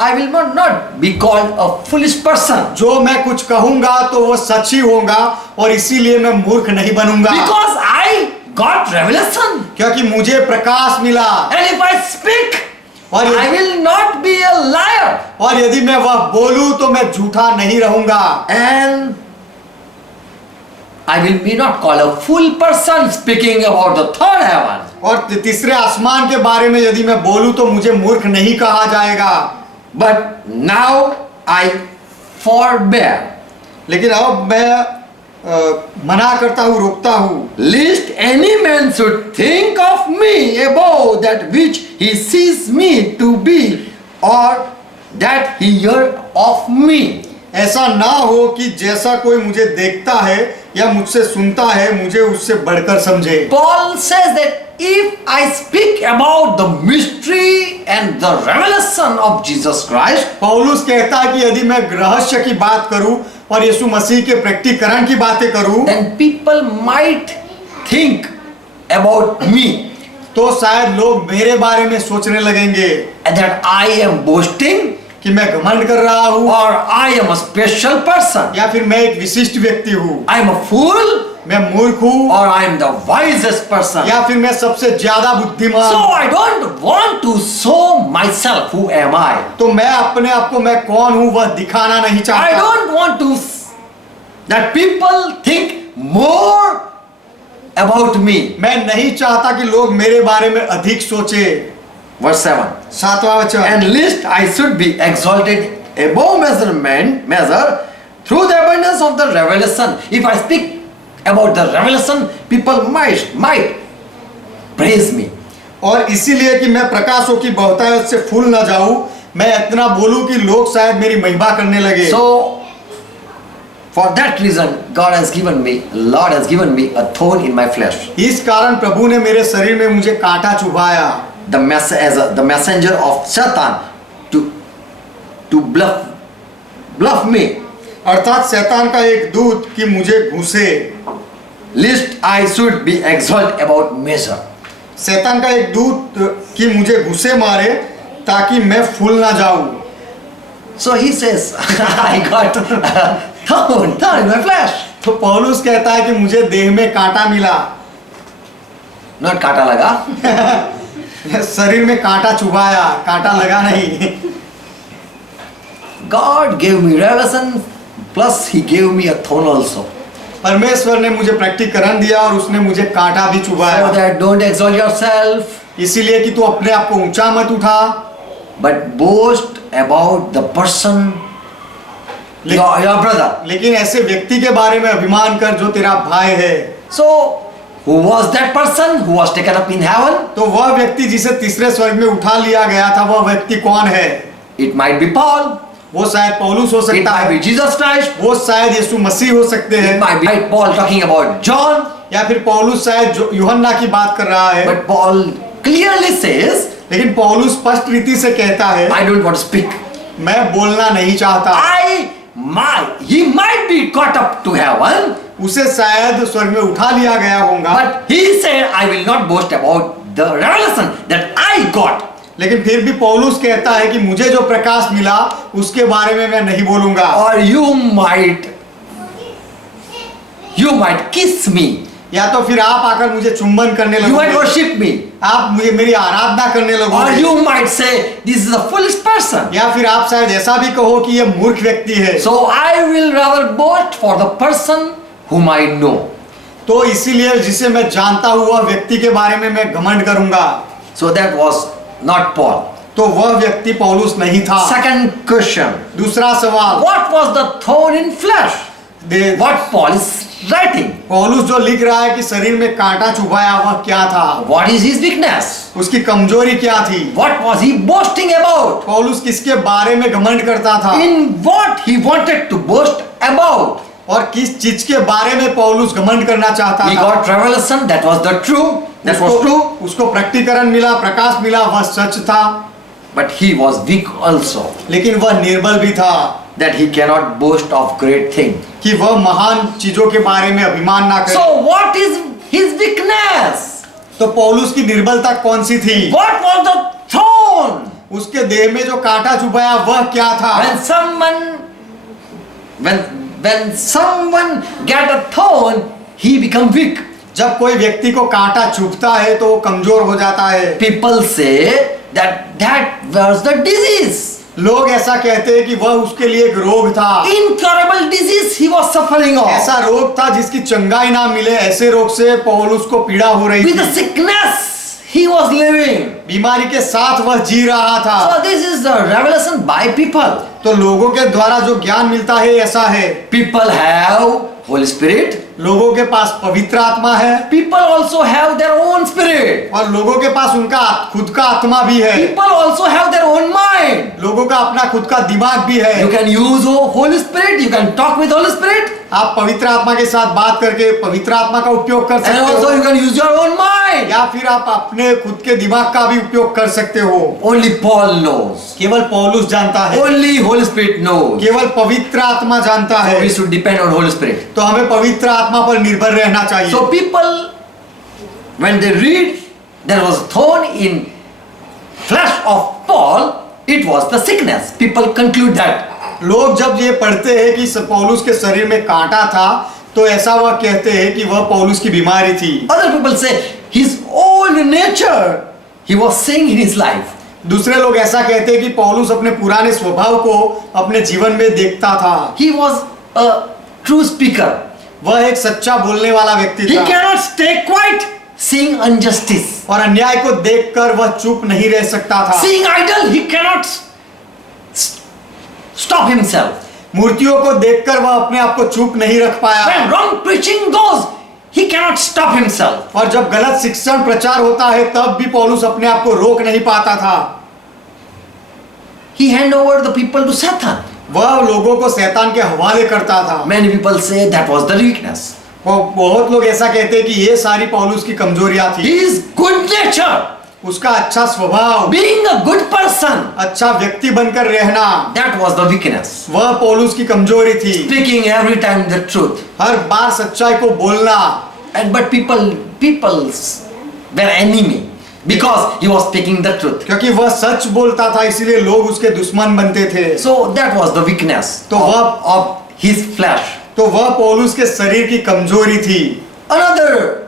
I will not be called a foolish person. जो मैं कुछ कहूंगा तो वो सच ही होगा, और इसीलिए मैं मूर्ख नहीं बनूंगा, Because I got revelation. क्योंकि मुझे प्रकाश मिला। And if I speak, और I will not be a liar. और यदि मैं वह बोलूं तो मैं झूठा नहीं रहूंगा, And I will be not called a fool person speaking about the third heaven. और तीसरे आसमान के बारे में यदि मैं बोलूं तो मुझे मूर्ख नहीं कहा जाएगा। But now I forbear, लेकिन अब मैं मना करता हूँ, रोकता हूँ, lest any man should think of me above that which he sees me to be, or that he hear of me. ऐसा ना हो कि जैसा कोई मुझे देखता है या मुझसे सुनता है, मुझे उससे बढ़कर समझे। Paul says that if I speak about the mystery and the revelation of Jesus Christ, पौलुस कहता है कि यदि मैं रहस्य की बात करूं और यीशु मसीह के प्रकटीकरण की बातें करूं, then people might think about me तो शायद लोग मेरे बारे में सोचने लगेंगे that I am boasting, कि मैं घमंड कर रहा हूं, or I am a special person, या फिर मैं एक विशिष्ट व्यक्ति हूं, I am a fool, मैं मूर्ख हूं, or I am the wisest person. या फिर मैं सबसे ज्यादा So बुद्धिमान। I don't want to show myself who am I. तो मैं अपने आप को मैं कौन हूं वह दिखाना नहीं I चाहता। don't want to that people think more about me. मैं नहीं चाहता कि लोग मेरे बारे में अधिक सोचे। Verse 7. 7वां वचन, And lest I should be exalted above measure through the abundance of the revelation. If I speak about the revelation, people might praise me. और इसीलिए कि मैं प्रकाशों की बहुतायत से फूल न जाऊं, मैं इतना बोलूं कि लोग शायद मेरी महिमा करने लगे। So for that reason, Lord has given me a thorn in my flesh. इस कारण प्रभु ने मेरे शरीर में मुझे कांटा चुभाया। The messenger of Satan to bluff me, अर्थात शैतान का एक दूत कि मुझे घुसे, lest I should be exalted about measure. शैतान का एक दूत कि मुझे घुसे मारे ताकि मैं फूल ना जाऊं। So he says, I got thorn in my flesh. तो पौलुस कहता है कि मुझे देह में कांटा मिला, Not कांटा लगा. शरीर में कांटा चुभाया, कांटा लगा नहीं। God gave me revelation, plus He gave me a thorn also. परमेश्वर ने मुझे प्रकटीकरण दिया और उसने मुझे कांटा भी So चुभाया, that don't exalt yourself, इसीलिए कि तू अपने आप को ऊंचा मत उठा, but boast about the person, your brother. लेकिन ऐसे व्यक्ति के बारे में अभिमान कर जो तेरा भाई है। So who was that person who was taken up in heaven? तो वह व्यक्ति जिसे तीसरे स्वर्ग में उठा लिया गया था, वह व्यक्ति कौन है? It might be Paul, वो शायद पौलुस हो it सकता might है, be Jesus Christ, वो शायद यीशु मसीह हो सकते it हैं, might be Paul talking about John, या फिर पौलुस शायद यूहन्ना की बात कर रहा है। but Paul clearly says, लेकिन पौलुस स्पष्ट रीति से कहता है, I don't want to speak. मैं बोलना नहीं चाहता। He might be caught up to heaven, उसे शायद स्वर्ग में उठा लिया गया होगा, but he said, I will not boast about the revelation that I got. लेकिन फिर भी पौलुस कहता है कि मुझे जो प्रकाश मिला उसके बारे में मैं नहीं बोलूंगा। Or you might kiss me, या तो फिर आप आकर मुझे चुंबन करने you might लगोगे, worship me, आप मुझे मेरी आराधना करने or लगोगे, you might say, this is a foolish person. या फिर आप शायद ऐसा भी कहो कि ये मूर्ख व्यक्ति है। So I will rather boast for the person whom I know. तो इसीलिए जिसे मैं जानता हूँ वह व्यक्ति के बारे में मैं घमंड करूंगा। So that was not Paul. तो वह व्यक्ति पौलुस नहीं था। Second question, दूसरा सवाल, what was the thorn in flesh? What Paul is writing? पौलुस जो लिख रहा है कि शरीर में कांटा चुभाया वह क्या था, What is his weakness? उसकी कमजोरी क्या थी, What was he boasting about? पौलुस किसके बारे में घमंड करता था, In what he wanted to boast about? और किस चीज के बारे में पौलुस घमंड करना चाहता He था। got revelation, that was the true, that was true, उसको प्रकटीकरण मिला, प्रकाश मिला, वह सच था, but he was weak also, लेकिन वह निर्बल भी था that he cannot boast of great thing. कि वह महान चीजों के बारे में अभिमान ना करे। So what is his weakness? तो पौलुस की निर्बलता कौन सी थी? What was the thorn? उसके देह में जो कांटा चुभाया वह क्या था? When someone get a thorn, he become weak. जब कोई व्यक्ति को कांटा चुभता है तो वो कमजोर हो जाता है। People say that was the disease. लोग ऐसा कहते हैं कि वह उसके लिए एक रोग था, Incurable disease he was suffering of. ऐसा रोग था जिसकी चंगाई ना मिले, ऐसे रोग से पौलुस को पीड़ा हो रही With the थी। sickness he was living. बीमारी के साथ वह जी रहा था। So this is the revelation by people. तो लोगों के द्वारा जो ज्ञान मिलता है ऐसा है, People have Holy Spirit. लोगों के पास पवित्र आत्मा है, People also have their own spirit. और लोगों के पास उनका खुद का आत्मा भी है, People also have their own mind. लोगों का अपना खुद का दिमाग भी है। You can use Holy Spirit. You can talk with Holy Spirit. आप पवित्र आत्मा के साथ बात करके पवित्र आत्मा का उपयोग कर And सकते also हो, you can use your own mind. या फिर आप अपने खुद के दिमाग का भी उपयोग कर सकते हो। Only Paul knows. केवल पौलुस जानता है, Only Holy Spirit knows. केवल पवित्र आत्मा जानता है। We should depend on Holy Spirit. तो हमें पवित्र आत्मा पर निर्भर रहना चाहिए। So people, when they read, there was thorn in flesh of Paul. It was the sickness. People conclude that. लोग जब ये पढ़ते हैं कि पौलुस के शरीर में कांटा था, तो ऐसा वह कहते हैं कि वह पौलुस की बीमारी थी। Other people say his old nature he was saying in his life. दूसरे लोग ऐसा कहते हैं कि पौलुस अपने पुराने स्वभाव को अपने जीवन में देखता था। He was a true speaker. वह एक सच्चा बोलने वाला व्यक्ति He था, cannot stay quiet seeing injustice. और अन्याय को देखकर वह चुप नहीं रह सकता था। Seeing idol, he cannot stop himself. मूर्तियों को देखकर वह अपने आप को चुप नहीं रख पाया, When wrong preaching goes, he cannot stop himself. और जब गलत शिक्षण प्रचार होता है तब भी पौलुस अपने आप को रोक नहीं पाता था। He hand over the people to Satan. वह लोगों को शैतान के हवाले करता था। Many people say that was the weakness. वो बहुत लोग ऐसा कहते हैं कि ये सारी पौलुस की कमजोरियां थी। His good nature, उसका अच्छा स्वभाव, being a good person, अच्छा व्यक्ति बनकर रहना, that was the weakness. वह पौलुस की कमजोरी थी। Speaking every time the truth. हर बार सच्चाई को बोलना, But people were enemy because he was speaking the truth. क्योंकि वह सच बोलता था इसीलिए लोग उसके दुश्मन बनते थे। So that was the weakness तो of his flesh. तो वह पौलुस के शरीर की कमजोरी थी। Another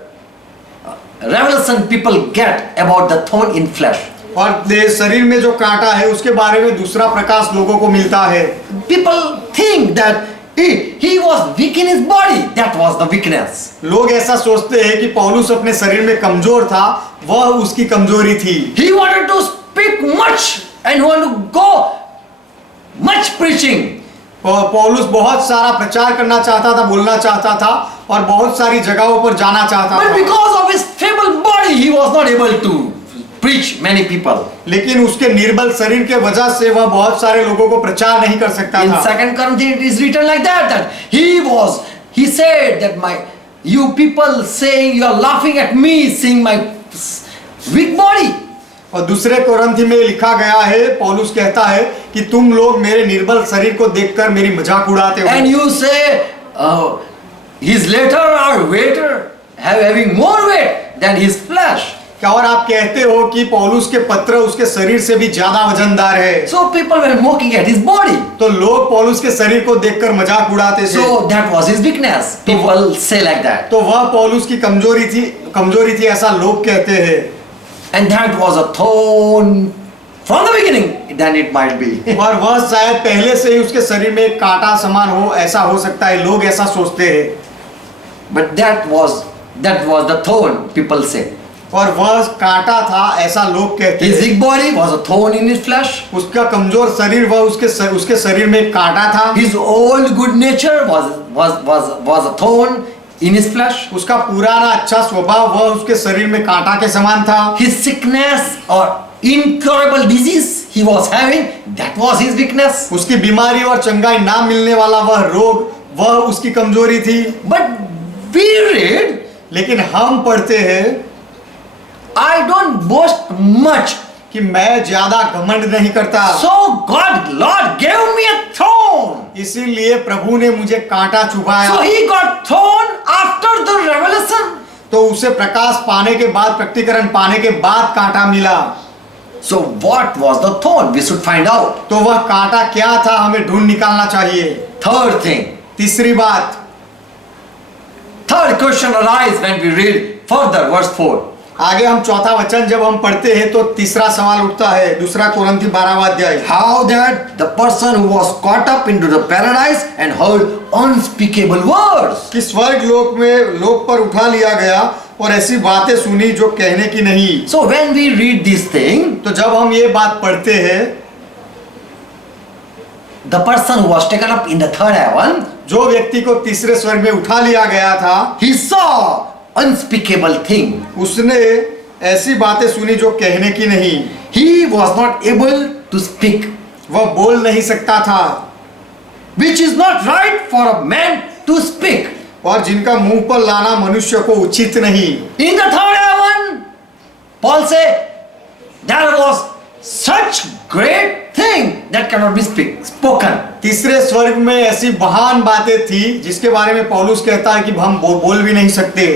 revelation people get about the thorn in flesh. और शरीर में जो कांटा है उसके बारे में दूसरा प्रकाश लोगों को मिलता है। People think that he was weak in his body. That was the weakness. लोग ऐसा सोचते हैं कि पौलुस अपने शरीर में कमजोर था, वह उसकी कमजोरी थी। He wanted to speak much and wanted to go much preaching. पौलुस बहुत सारा प्रचार करना चाहता था, बोलना चाहता था और बहुत सारी जगहों पर जाना चाहता But था। because of his feeble body, he was not able to preach many people. लेकिन उसके निर्बल शरीर के वजह से वह बहुत सारे लोगों को प्रचार नहीं कर सकता In था। 2 Corinthians it is written like that he said that you people saying you are laughing at me seeing my weak body. और दूसरे कोरिन्थी में लिखा गया है, पौलुस कहता है कि तुम लोग मेरे निर्बल शरीर को देखकर मेरी मजाक उड़ाते हो। And you say his letter or waiter having more weight than his flesh. क्या और आप कहते हो कि पौलुस के पत्र उसके शरीर से भी ज्यादा वजनदार है। So people were mocking at his body. तो लोग पौलुस के शरीर को देखकर मजाक उड़ाते थे। So that was his weakness. People say like that. तो वह पौलुस की कमजोरी थी ऐसा लोग कहते हैं। And that was a thorn from the beginning. Then it might be. और वह शायद पहले से ही उसके शरीर में एक कांटा समान हो, ऐसा हो सकता है, लोग ऐसा सोचते हैं। But that was the thorn, people say. और वह कांटा था ऐसा लोग कहते His हैं। weak body was a thorn in his flesh. उसका कमजोर शरीर वह उसके शरीर में एक कांटा था। His old good nature was a thorn in his flesh. उसका पुराना अच्छा स्वभाव वह उसके शरीर में कांटा के समान था। His sickness or incurable disease he was having, that was his weakness. उसकी बीमारी और चंगाई ना मिलने वाला वह रोग, वह उसकी कमजोरी थी। But we read, लेकिन हम पढ़ते हैं I don't boast much. कि मैं ज्यादा घमंड नहीं करता, So Lord gave me a thorn. इसीलिए प्रभु ने मुझे कांटा चुभाया। So he got thorn after the revelation. तो उसे प्रकाश पाने के बाद, प्रकटीकरण पाने के बाद कांटा मिला। So what was the thorn? We should find out. तो वह कांटा क्या था, हमें ढूंढ निकालना चाहिए। Third thing. तीसरी बात, Third question arises when we read further verse 4. आगे हम चौथा वचन जब हम पढ़ते हैं तो तीसरा सवाल उठता है, दूसरा कोरिन्थी 12वां अध्याय। How that the person who was caught up into the paradise and heard unspeakable words. कि स्वर्ग लोक में लोक पर उठा लिया गया और ऐसी बातें सुनी जो कहने की नहीं। So when we read this thing, तो जब हम ये बात पढ़ते हैं, the person who was taken up in the third heaven, जो व्यक्ति को तीसरे स्वर्ग में उठा लिया गया था, he saw unspeakable thing. उसने ऐसी बातें सुनी जो कहने की नहीं। He was not able to speak, वह बोल नहीं सकता था, which is not right for a man to speak. और जिनका मुंह पर लाना मनुष्य को उचित नहीं। In the third heaven, Paul said, there was such great thing that cannot be spoken. तीसरे स्वर्ग में ऐसी महान बातें थी जिसके बारे में पौलुस कहता है कि हम बोल भी नहीं सकते।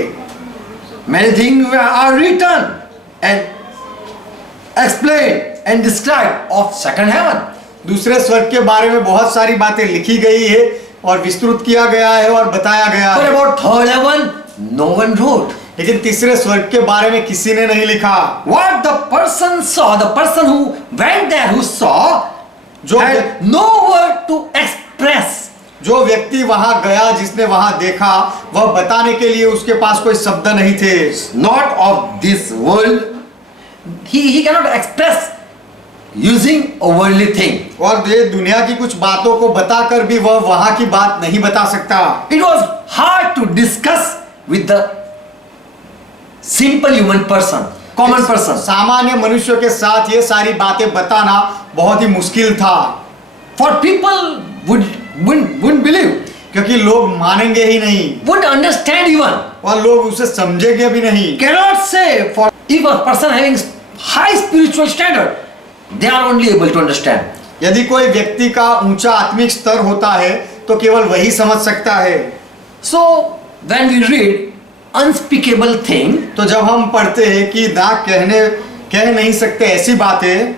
Many things are written and explained and described of second heaven. दूसरे स्वर्ग के बारे में बहुत सारी बातें लिखी गई है और विस्तृत किया गया है और बताया गया But है। about third heaven, no one wrote. लेकिन तीसरे स्वर्ग के बारे में किसी ने नहीं लिखा। What the person saw, the person who went there, who saw, had no word to express. जो व्यक्ति वहां गया, जिसने वहां देखा, वह बताने के लिए उसके पास कोई शब्द नहीं थे। Not of this world. He cannot express using a worldly thing. और ये दुनिया की कुछ बातों को बताकर भी वह वहां की बात नहीं बता सकता। It was hard to discuss with the simple human person, common person. सामान्य मनुष्य के साथ ये सारी बातें बताना बहुत ही मुश्किल था। For people wouldn't believe, क्योंकि लोग मानेंगे ही नहीं wouldn't understand even. और लोग उसे समझेंगे भी नहीं। Cannot say for if a person having high spiritual standard, they are only able to understand. यदि कोई व्यक्ति का ऊंचा आत्मिक स्तर होता है तो केवल वही समझ सकता है। So when we read unspeakable thing, तो जब हम पढ़ते हैं कि कह नहीं सकते ऐसी बातें,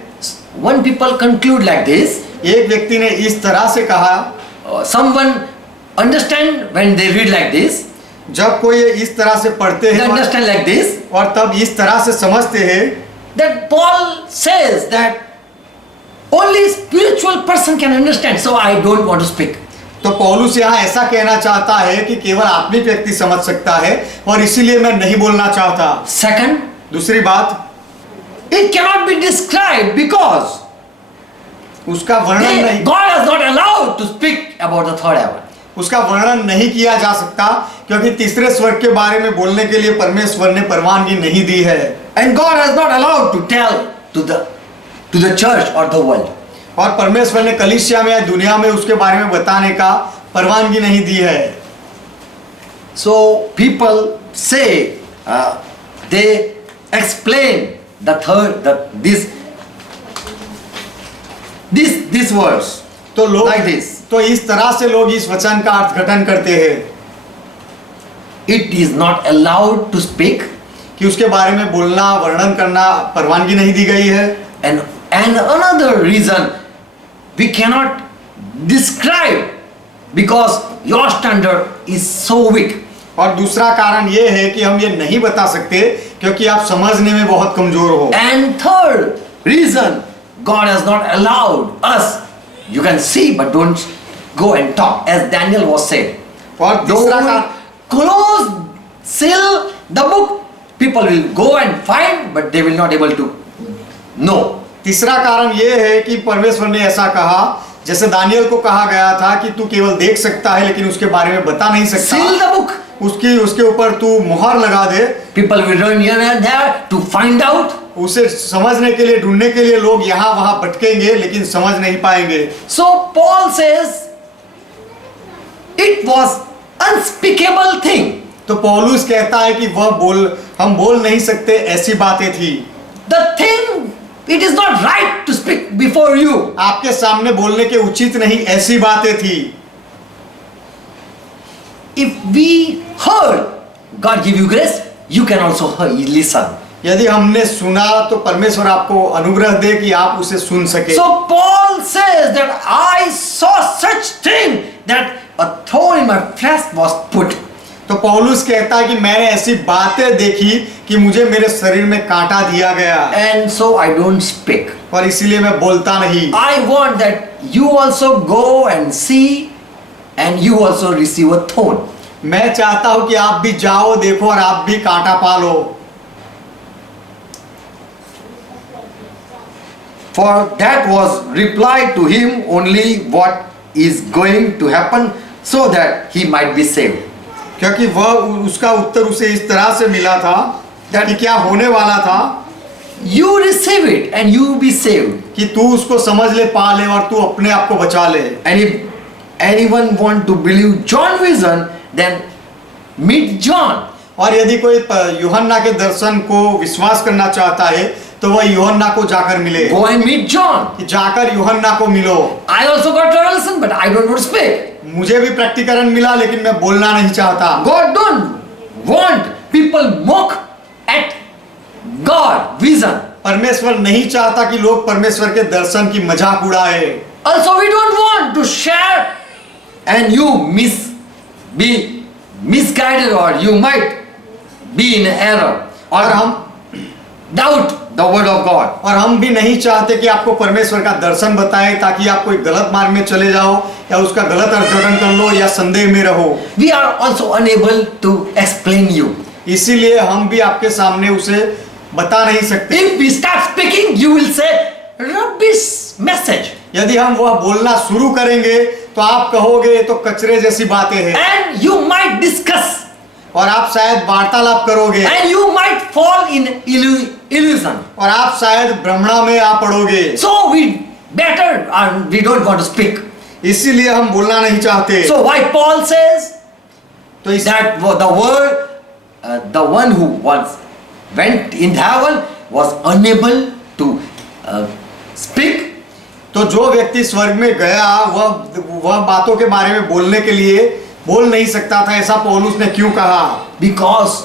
one people conclude like this. एक व्यक्ति ने इस तरह से कहा, Someone understand when they read like this. जब कोई इस तरह से पढ़ते They हैं understand like this. और तब इस तरह से समझते हैं That Paul says that only spiritual person can understand. So I don't want to speak. तो पौलुस यहाँ ऐसा कहना चाहता है कि केवल आत्मिक व्यक्ति समझ सकता है और इसीलिए मैं नहीं बोलना चाहता। Second, दूसरी बात, it cannot be described because उसका वर्णन नहीं God has not allowed to speak about the third heaven. उसका वर्णन नहीं किया जा सकता क्योंकि तीसरे स्वर्ग के बारे में बोलने के लिए परमेश्वर ने परवानगी नहीं दी है। And God has not allowed to tell to the church or the world. और परमेश्वर ने कलीसिया में या दुनिया में उसके बारे में बताने का परवानगी नहीं दी है। So people say they explain this verse तो लोग like this. तो इस तरह से लोग इस वचन का अर्थघटन करते हैं It is not allowed to speak. कि उसके बारे में बोलना वर्णन करना परवानगी नहीं दी गई है। And another reason we cannot describe because your standard is so weak. और दूसरा कारण ये है कि हम ये नहीं बता सकते क्योंकि आप समझने में बहुत कमजोर हो। And third reason, God has not allowed us. You can see but don't go and talk, as Daniel was said. और तीसरा कारण, Close, seal the book. People will go and find, but they will not able to know. तीसरा कारण ये है कि परमेश्वर ने ऐसा कहा, जैसे दानियल को कहा गया था कि तू केवल देख सकता है लेकिन उसके बारे में बता नहीं सकता। Seal the book. उसके ऊपर तू मुहर लगा दे। People will run here and there to find out. उसे समझने के लिए, ढूंढने के लिए लोग यहाँ वहाँ भटकेंगे लेकिन समझ नहीं पाएंगे। So Paul says it was unspeakable thing. तो पौलुस कहता है कि हम बोल नहीं सकते ऐसी बातें थी। The thing, it is not right to speak before you. आपके सामने बोलने के उचित नहीं ऐसी बातें थी। If we heard, God give you grace, you can also listen. यदि हमने सुना तो परमेश्वर आपको अनुग्रह दे कि आप उसे सुन सके। So Paul says that I saw such thing that a thorn in my flesh was put. तो पौलुस कहता है कि मैंने ऐसी बातें देखी कि मुझे मेरे शरीर में कांटा दिया गया। And so I don't speak. और इसीलिए मैं बोलता नहीं। I want that you also go and see and you also receive a thorn. मैं चाहता हूं कि आप भी जाओ, देखो और आप भी कांटा पालो। For that was replied to him only what is going to happen so that he might be saved. क्योंकि उसका उत्तर उसे इस तरह से मिला था कि क्या होने वाला था। You receive it and you be saved. कि तू उसको समझ ले, पा ले और तू अपने आप को बचा ले। And if anyone want to believe John vision, then meet John. और यदि कोई यूहन्ना के दर्शन को विश्वास करना चाहता है तो वह यूहन्ना को जाकर मिले। Go and meet John. जाकर यूहन्ना को मिलो। I also got revelation, but I don't want to speak. मुझे भी प्रकटीकरण मिला लेकिन मैं बोलना नहीं चाहता। God don't want people mock at God vision. परमेश्वर नहीं चाहता कि लोग परमेश्वर के दर्शन की मजाक उड़ाए। Also we don't want to share and you be misguided or you might be in error or doubt the word of God. और हम भी नहीं चाहते कि आपको परमेश्वर का दर्शन बताएं ताकि आप कोई गलत मार्ग में चले जाओ या उसका गलत अर्थघटन कर लो या संदेह में रहो। We are also unable to explain you. इसीलिए हम भी आपके सामने उसे बता नहीं सकते। If we start speaking, you will say rubbish message. यदि हम वह बोलना शुरू करेंगे तो आप कहोगे तो कचरे जैसी बातें हैं। And you might discuss. और आप शायद वार्तालाप करोगे। And you might fall in illusion. और आप शायद भ्रमणा में आ पड़ोगे। So we don't want to speak. इसीलिए हम बोलना नहीं चाहते। So why Paul says तो that the word, the one who went in heaven was unable to speak. तो जो व्यक्ति स्वर्ग में गया वह बातों के बारे में बोलने के लिए बोल नहीं सकता था। ऐसा पौलुस ने क्यों कहा? Because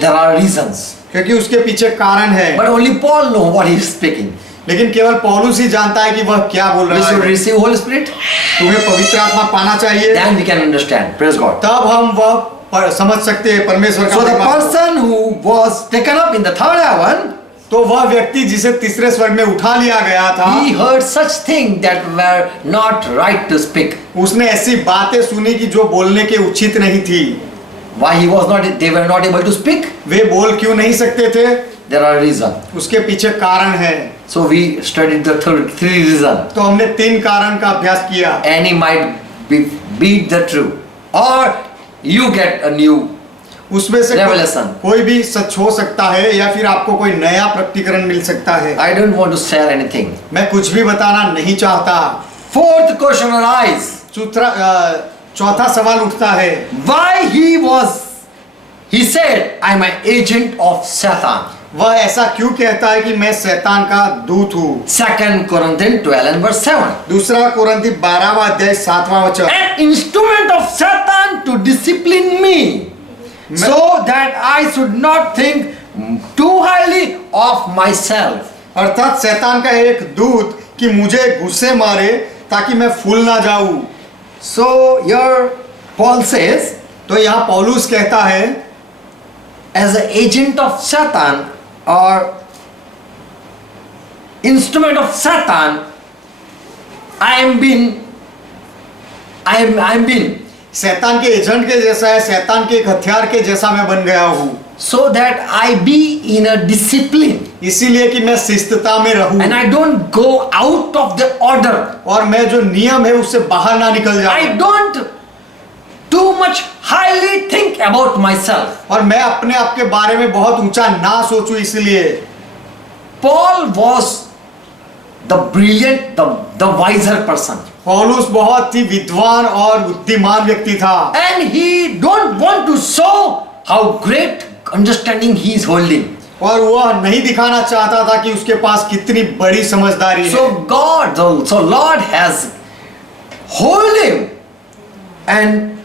there are reasons. क्योंकि उसके पीछे कारण है। But only Paul knows what he is speaking. लेकिन केवल पौलुस ही जानता है कि वह क्या बोल रहा है। We should receive Holy Spirit. तुम्हें पवित्र आत्मा पाना चाहिए। Then we can understand. Praise God. तब हम वह समझ सकते हैं परमेश्वर का। So the person who was taken up in the third heaven, तो वह व्यक्ति जिसे तीसरे स्वर्ग में उठा लिया गया था, he heard such things that were not right to speak. उसने ऐसी बातें सुनी कि जो बोलने के उचित नहीं थी। Why he was not? They were not able to speak. वे बोल क्यों नहीं सकते थे? There are reasons. उसके पीछे कारण है। So we studied the three reasons. तो हमने 3 कारण का अभ्यास किया। Any might beat the truth, or you get a new उसमें से revelation. कोई भी सच हो सकता है या फिर आपको कोई नया प्रकटीकरण मिल सकता है। I don't want to share anything. मैं कुछ भी बताना नहीं चाहता। Fourth question arise. चौथा सवाल उठता है, Why he said, I am an agent of Satan. वह ऐसा क्यों कहता है कि मैं शैतान का दूत हूँ? 2 Corinthians 12 and verse 7. दूसरा कोरिन्थी 12वां अध्याय 7वां वचन। An instrument of Satan to discipline me, so that I should not think too highly of myself. अर्थात शैतान का एक दूत कि मुझे गुस्से मारे ताकि मैं फूल ना जाऊं। So here Paul says, तो यहाँ पौलुस कहता है, as an agent of Satan or instrument of Satan, I am been शैतान के एजेंट के जैसा है, शैतान के एक हथियार के जैसा मैं बन गया हूँ, so that I be in a discipline इसीलिए कि मैं शिस्तता में रहूं and I don't go out of the order. और मैं जो नियम है उससे बाहर ना निकल जाऊं। I don't too much highly think about myself. और मैं अपने आप के बारे में बहुत ऊंचा ना सोचूं। इसलिए Paul was the brilliant, the wiser person. पौलुस बहुत ही विद्वान और बुद्धिमान व्यक्ति था And he don't want to show how great understanding he is holding. और वह नहीं दिखाना चाहता था कि उसके पास कितनी बड़ी समझदारी है। So Lord has hold him, and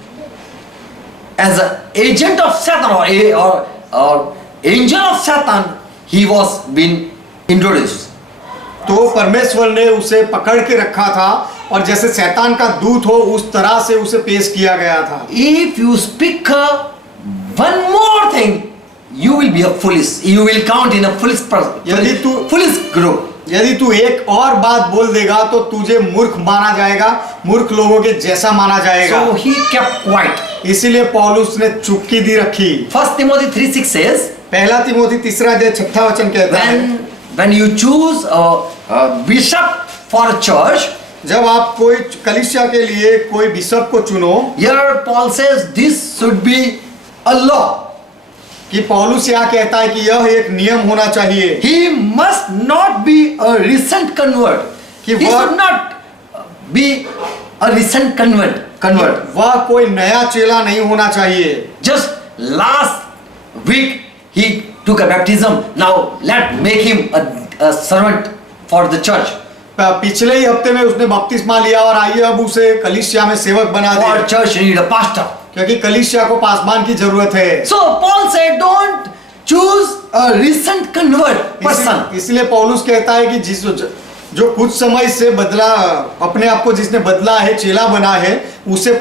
as an agent of Satan or angel of Satan, he was been introduced. तो परमेश्वर ने उसे पकड़ के रखा था और जैसे शैतान का दूत हो उस तरह से उसे पेश किया गया था। If you speak one more thing, you will be a foolish. You will count in a foolish foolish group. यदि तू एक और बात बोल देगा तो तुझे मूर्ख माना जाएगा, मूर्ख लोगों के जैसा माना जाएगा। So he kept quiet. इसीलिए पौलुस ने चुप्पी दी रखी। 1 Timothy 3:6 says, पहला तिमोथी 3 अध्याय 6 वचन कहता है, when you choose a bishop for a church, जब आप कोई कलीसिया के लिए कोई बिशप को चुनो, here Paul says this should be a law. कि पौलुस यहाँ कहता है कि यह एक नियम होना चाहिए। He must not be a recent convert. He should not be a recent convert. वह कोई नया चेला नहीं होना चाहिए। Just last week he took a baptism. Now let make him a servant for the church. पिछले ही हफ्ते में उसने बपतिस्मा लिया और आइए अब उसे कलीसिया में सेवक बना दे। For church need a pastor. क्योंकि कलीसिया को पासबान की जरूरत है। So Paul said, don't choose a recent convert person. इसलिए पौलुस कहता है कि जो कुछ समय से बदला, अपने आप को जिसने बदला है, चेला बना है, उसे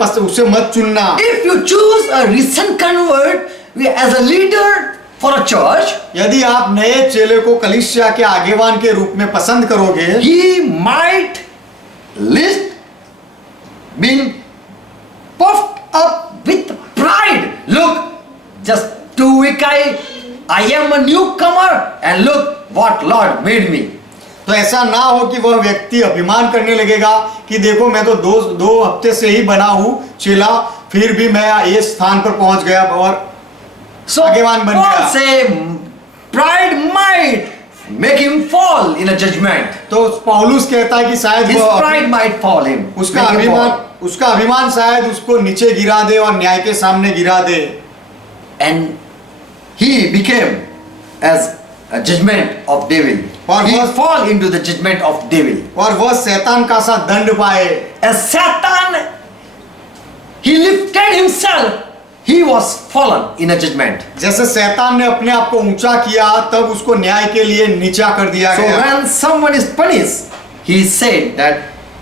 मत चुनना। If you choose a recent convert as a leader for a church, यदि आप नए चेले को कलीसिया के आगेवान के रूप में पसंद करोगे, he might list being puffed up with pride. Look, just 2 weeks I am a newcomer and look what Lord made me. तो ऐसा ना हो कि वह व्यक्ति अभिमान करने लगेगा कि देखो मैं तो दो हफ्ते से ही बना हूँ चेला, फिर भी मैं ये स्थान पर पहुंच गया और आगेवान बन गया। Paul say pride might make him fall in a judgment. तो पौलुस कहता है कि शायद his pride might fall him. उसका अभिमान शायद उसको नीचे गिरा दे और न्याय के सामने गिरा दे। And he became as a judgment of devil. He fall into the judgment of devil. और वह शैतान का सा दंड पाए। As Satan, he lifted himself, he was fallen in a judgment. जैसे शैतान ने अपने आप को ऊंचा किया तब उसको न्याय के लिए नीचा कर दिया गया। So when someone is punished, he said that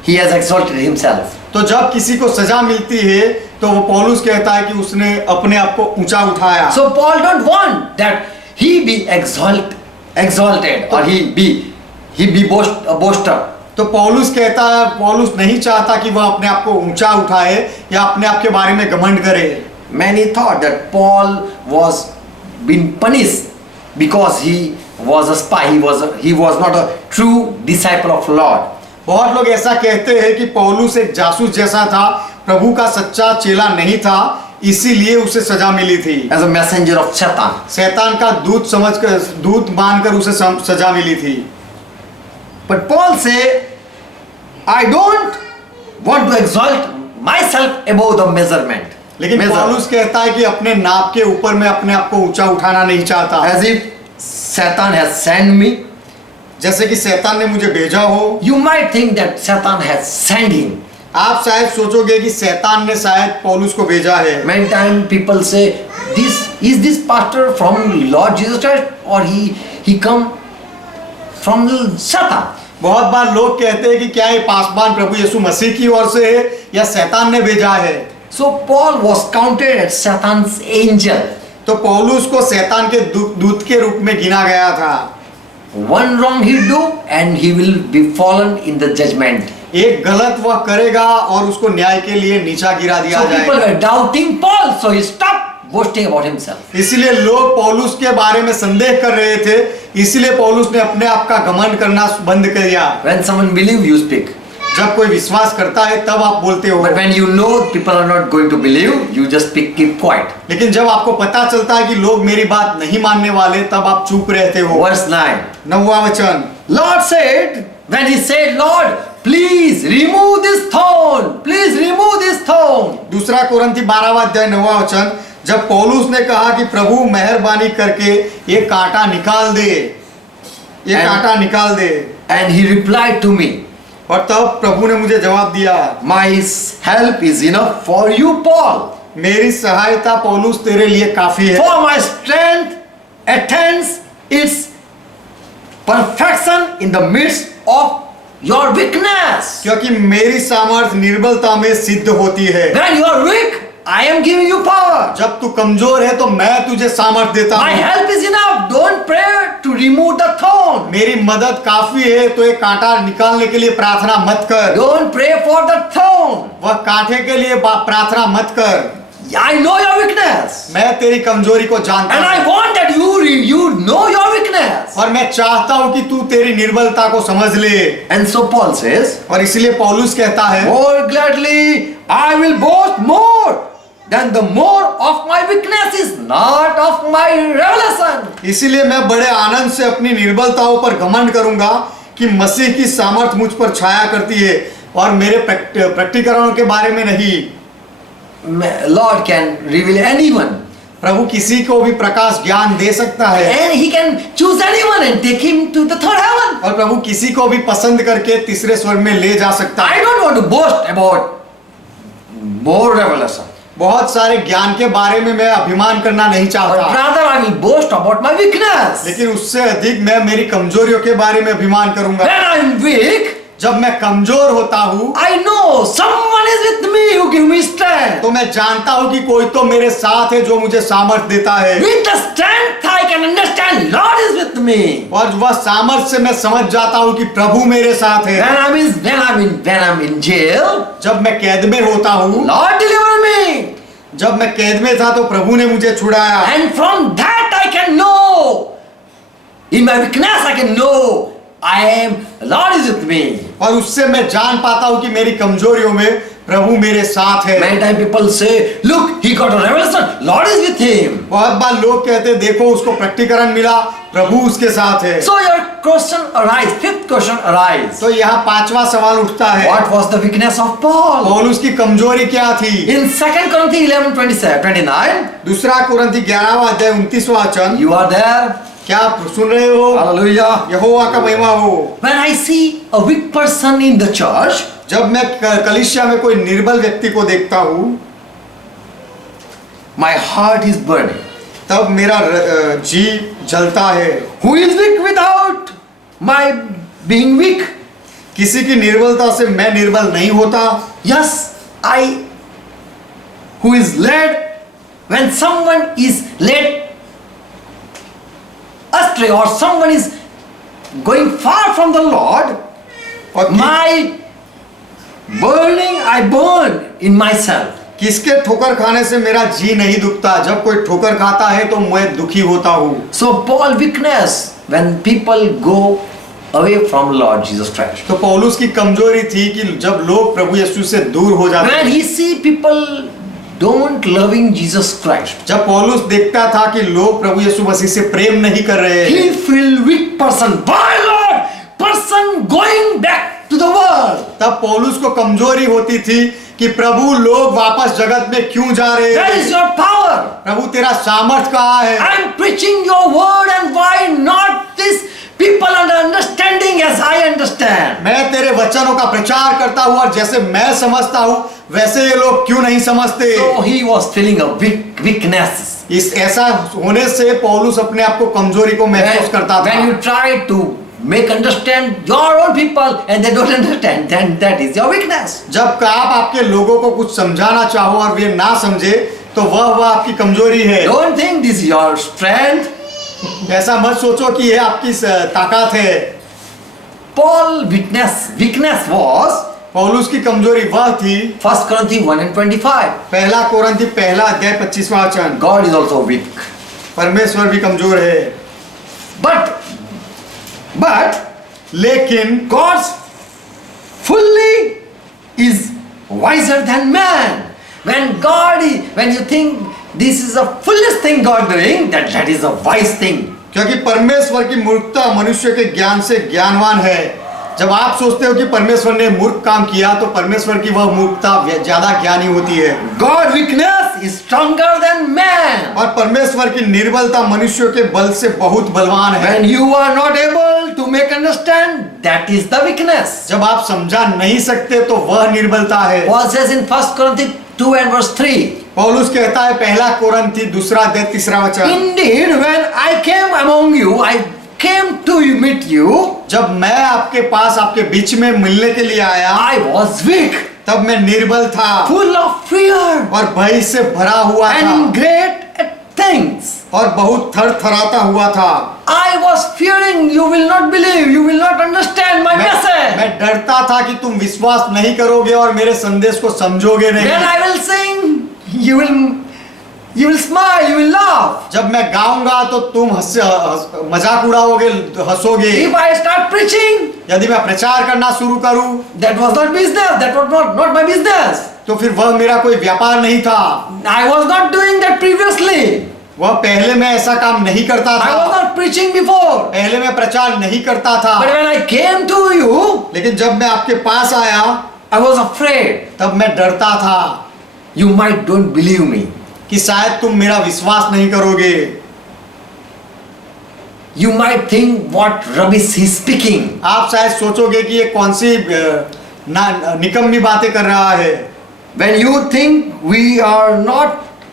he has exalted himself. तो जब किसी को सजा मिलती है तो वो पौलुस कहता है कि उसने अपने आप को ऊंचा उठाया। So Paul don't want that he be exalted exalted or he be boaster. तो पौलुस कहता है, पौलुस नहीं चाहता कि वह अपने आप को ऊंचा उठाए या अपने आप के बारे में घमंड करे। Many thought that Paul was being punished because he was a spy. He was not a true disciple of Lord. बहुत लोग ऐसा कहते हैं कि पौलुस एक जासूस जैसा था, प्रभु का सच्चा चेला नहीं था, इसीलिए उसे सजा मिली थी। As a messenger of Satan. शैतान का दूत मानकर उसे सजा मिली थी। But Paul say, I don't want to exalt myself above the measurement. लेकिन पौलुस कहता है कि अपने नाप के ऊपर मैं अपने आप को ऊंचा उठाना नहीं चाहता। As if Satan has sent me. जैसे कि शैतान ने मुझे भेजा हो। You might think that Satan has sent him. आप शायद सोचोगे कि शैतान ने शायद पौलुस को भेजा है। Many times people say, is this pastor from Lord Jesus Christ or he come from Satan? बहुत बार लोग कहते हैं कि क्या ये पासवान प्रभु यीशु मसीह की ओर से है या शैतान ने भेजा है। So Paul was counted as Satan's angel. तो पौलुस को शैतान के दूत के रूप में गिना गया था। One wrong he do and he will be fallen in the judgment. एक गलत वह करेगा और उसको न्याय के लिए नीचा गिरा दिया So people जाएगा। were doubting Paul, so he stopped boasting about himself. इसलिए लोग पौलुस के बारे में संदेह कर रहे थे, इसलिए पौलुस ने अपने आप का घमंड करना बंद कर दिया। When someone believe, you speak. जब कोई विश्वास करता है तब आप बोलते हो। But when you know people are not going to believe, you just keep quiet. लेकिन जब आपको पता चलता है कि लोग मेरी बात नहीं मानने वाले, तब आप चुप रहते हो। Verse 9. 9वां वचन। Lord said, when he said, Lord, please remove this thorn. Please remove this thorn. दूसरा कोरिन्थी 12वां अध्याय 9वां वचन, जब पौलुस ने कहा कि प्रभु मेहरबानी करके ये कांटा निकाल दे, ये कांटा निकाल दे। And he replied to me, और तब प्रभु ने मुझे जवाब दिया, my help is enough for you, Paul. मेरी सहायता पौलुस तेरे लिए काफी है। For my strength attains its perfection in the midst of your weakness. क्योंकि मेरी सामर्थ निर्बलता में सिद्ध होती है। When you are weak, I am giving you power. जब तू कमजोर है तो मैं तुझे सामर्थ देता My हूँ। help is enough. Don't pray to remove the thorn. मेरी मदद काफी है, तो ये कांटा निकालने के लिए प्रार्थना मत कर। Don't pray for the thorn. वह कांटे के लिए प्रार्थना मत कर। I know your weakness. मैं तेरी कमजोरी को जानता And I हूँ want that you know your weakness. और मैं चाहता हूँ कि तू तेरी निर्बलता को समझ ले। And so Paul says, और इसीलिए पौलुस कहता है, more gladly I will boast more than the more of my weakness is not of my revelation. इसीलिए मैं बड़े आनंद से अपनी निर्बलताओं पर घमंड करूंगा कि मसीह की सामर्थ मुझ पर छाया करती है और मेरे प्रकटीकरणों के बारे में नहीं। Lord can reveal anyone. प्रभु किसी को भी प्रकाश ज्ञान दे सकता है And he can choose anyone and take him to the third heaven. और प्रभु किसी को भी पसंद करके तीसरे स्वर्ग में ले जा सकता I है। don't want to boast about more revelation. बहुत सारे ज्ञान के बारे में मैं अभिमान करना नहीं But चाहता, rather I will boast about my weakness. लेकिन उससे अधिक मैं मेरी कमजोरियों के बारे में अभिमान करूंगा। When I am weak, जब मैं कमजोर होता हूँ I know someone is with me who give me strength. तो मैं जानता हूँ कि कोई तो मेरे साथ है जो मुझे सामर्थ देता है। With the strength I can understand Lord is with me. और वह सामर्थ से मैं समझ जाता हूँ कि प्रभु मेरे साथ है। When I'm in jail, जब मैं कैद में होता हूँ, Lord deliver me. जब मैं कैद में था तो प्रभु ने मुझे छुड़ाया। And from that I can know. In my weakness I can know Lord is with me. और उससे मैं जान पाता हूँ कि मेरी कमजोरियों में प्रभु मेरे साथ है। Many times people say, look, he got a revelation, Lord is with him. बहुत बार लोग कहते देखो उसको प्रकटीकरण मिला, प्रभु उसके साथ है। So your question arise, fifth question arise. तो यहाँ पांचवा सवाल उठता है, What was the weakness of Paul? पौलुस की कमजोरी क्या थी? In 2 Corinthians 11:29, दूसरा कुरिन्थी 11वां अध्याय 29वां वचन, you are there. क्या आप सुन रहे हो? Hallelujah. यहोवा का महिमा हो। When I see a weak person in the church, जब मैं कलीसिया में कोई निर्बल व्यक्ति को देखता हूँ, my heart is burning. तब मेरा जी जलता है। Who is weak without my being weak? किसी की निर्बलता से मैं निर्बल नहीं होता। Yes, who is led, when someone is led astray or someone is going far from the Lord, और my burning I burn in myself. किसके ठोकर खाने से मेरा जी नहीं दुखता, जब कोई ठोकर खाता है तो मैं दुखी होता हूँ। So Paul weakness when people go away from Lord Jesus Christ. तो पौलुस की कमजोरी थी कि जब लोग प्रभु यीशु से दूर हो जाते When हैं, he see people don't loving Jesus Christ, जब पौलुस देखता था कि लोग प्रभु यीशु मसीह से प्रेम नहीं कर रहे he हैं, feel weak person. Why Lord? Person going back to the world. तब पौलुस को कमजोरी होती थी कि प्रभु लोग वापस जगत में क्यों जा रहे Where हैं? is your power? प्रभु तेरा सामर्थ कहाँ है? I am preaching your word and why not this people under understanding as I understand? मैं तेरे वचनों का प्रचार करता हूँ और जैसे मैं समझता हूँ वैसे ये लोग क्यों नहीं समझते? So he was feeling a weakness. इस ऐसा होने से पौलुस अपने आप को कमजोरी को महसूस करता था। When you try to make understand your own people and they don't understand, then that is your weakness. जब आप आपके लोगों को कुछ समझाना चाहो और वे ना समझे तो वह आपकी कमजोरी है। Don't think this is your strength. ऐसा मत सोचो कि यह आपकी ताकत है। Paul weakness was पौलुस की कमजोरी वह थी, 1 Corinthians 1:25. पहला कोरिन्थी पहला अध्याय 25वां वचन, God is also weak. परमेश्वर भी कमजोर है, But लेकिन God's fully is wiser than man. When you think this is the fullest thing God doing, that is a wise thing. क्योंकि परमेश्वर की मूर्खता मनुष्य के ज्ञान से ज्ञानवान है। जब आप सोचते हो कि परमेश्वर ने मूर्ख काम किया तो परमेश्वर की वह मूर्खता ज्यादा ज्ञानी होती है। God weakness is stronger than man. और परमेश्वर की निर्बलता मनुष्य के बल से बहुत बलवान है। When you are not able to make understand, that is the weakness. जब आप समझा नहीं सकते तो वह निर्बलता है। Paul says in 1 Corinthians 2:3. पौलुस कहता है पहला कोरिन्थी दूसरा अध्याय तीसरा वचन, Indeed, when I came among you, I came to meet you. जब मैं आपके पास आपके बीच में मिलने के लिए आया I was weak, तब मैं निर्बल था full of fear, और भय से भरा हुआ and था great at things. और बहुत थरथराता हुआ था। I was fearing you will not believe, you will not understand my message. मैं डरता था कि तुम विश्वास नहीं करोगे और मेरे संदेश को समझोगे When नहीं। I will sing, you will smile, you will laugh. जब मैं गाऊंगा तो तुम मजाक उड़ाओगे, हंसोगे। If I start preaching, यदि मैं प्रचार करना शुरू करूं that was not business, that was not my business. तो फिर वह मेरा कोई व्यापार नहीं था। I was not doing that previously. वह पहले मैं ऐसा काम नहीं करता I was था, not preaching before. पहले मैं प्रचार नहीं करता था। But when I came to you, लेकिन जब मैं आपके पास आया I was afraid. तब मैं डरता था You might don't believe me. कि शायद तुम मेरा विश्वास नहीं करोगे। You might think what rubbish he's speaking. आप शायद सोचोगे कि ये कौन सी निकम्मी बातें कर रहा है। When you think we are not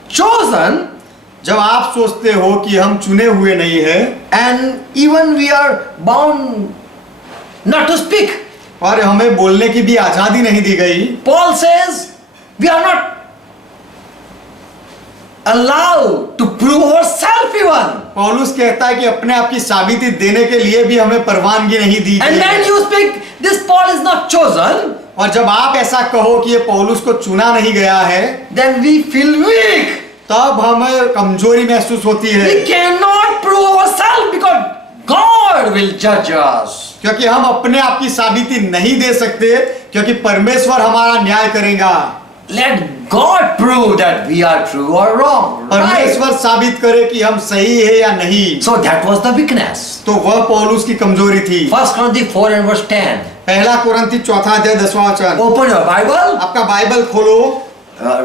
chosen, जब आप सोचते हो कि हम चुने हुए नहीं हैं and even we are bound not to speak. और हमें बोलने की भी आजादी नहीं दी गई, Paul says we are not allowed to prove ourselves even. पौलुस कहता है कि अपने आप की साबिती देने के लिए भी हमें परवानगी नहीं दी And गई when है। you speak, this Paul is not chosen, और जब आप ऐसा कहो कि ये पौलुस को चुना नहीं गया है then we feel weak. तब हमें कमजोरी महसूस होती है, We cannot prove ourselves because God will judge us. क्योंकि हम अपने आप की साबिती नहीं दे सकते क्योंकि परमेश्वर हमारा न्याय करेगा। Let God prove that we are true or wrong. Right? परमेश्वर साबित करे कि हम सही है या नहीं। So that was the weakness. तो वह पौलुस की कमजोरी थी। 1 Corinthians 4:10. पहला कोरिन्थी चौथा अध्याय 10वां वचन। Open your Bible. आपका बाइबल खोलो,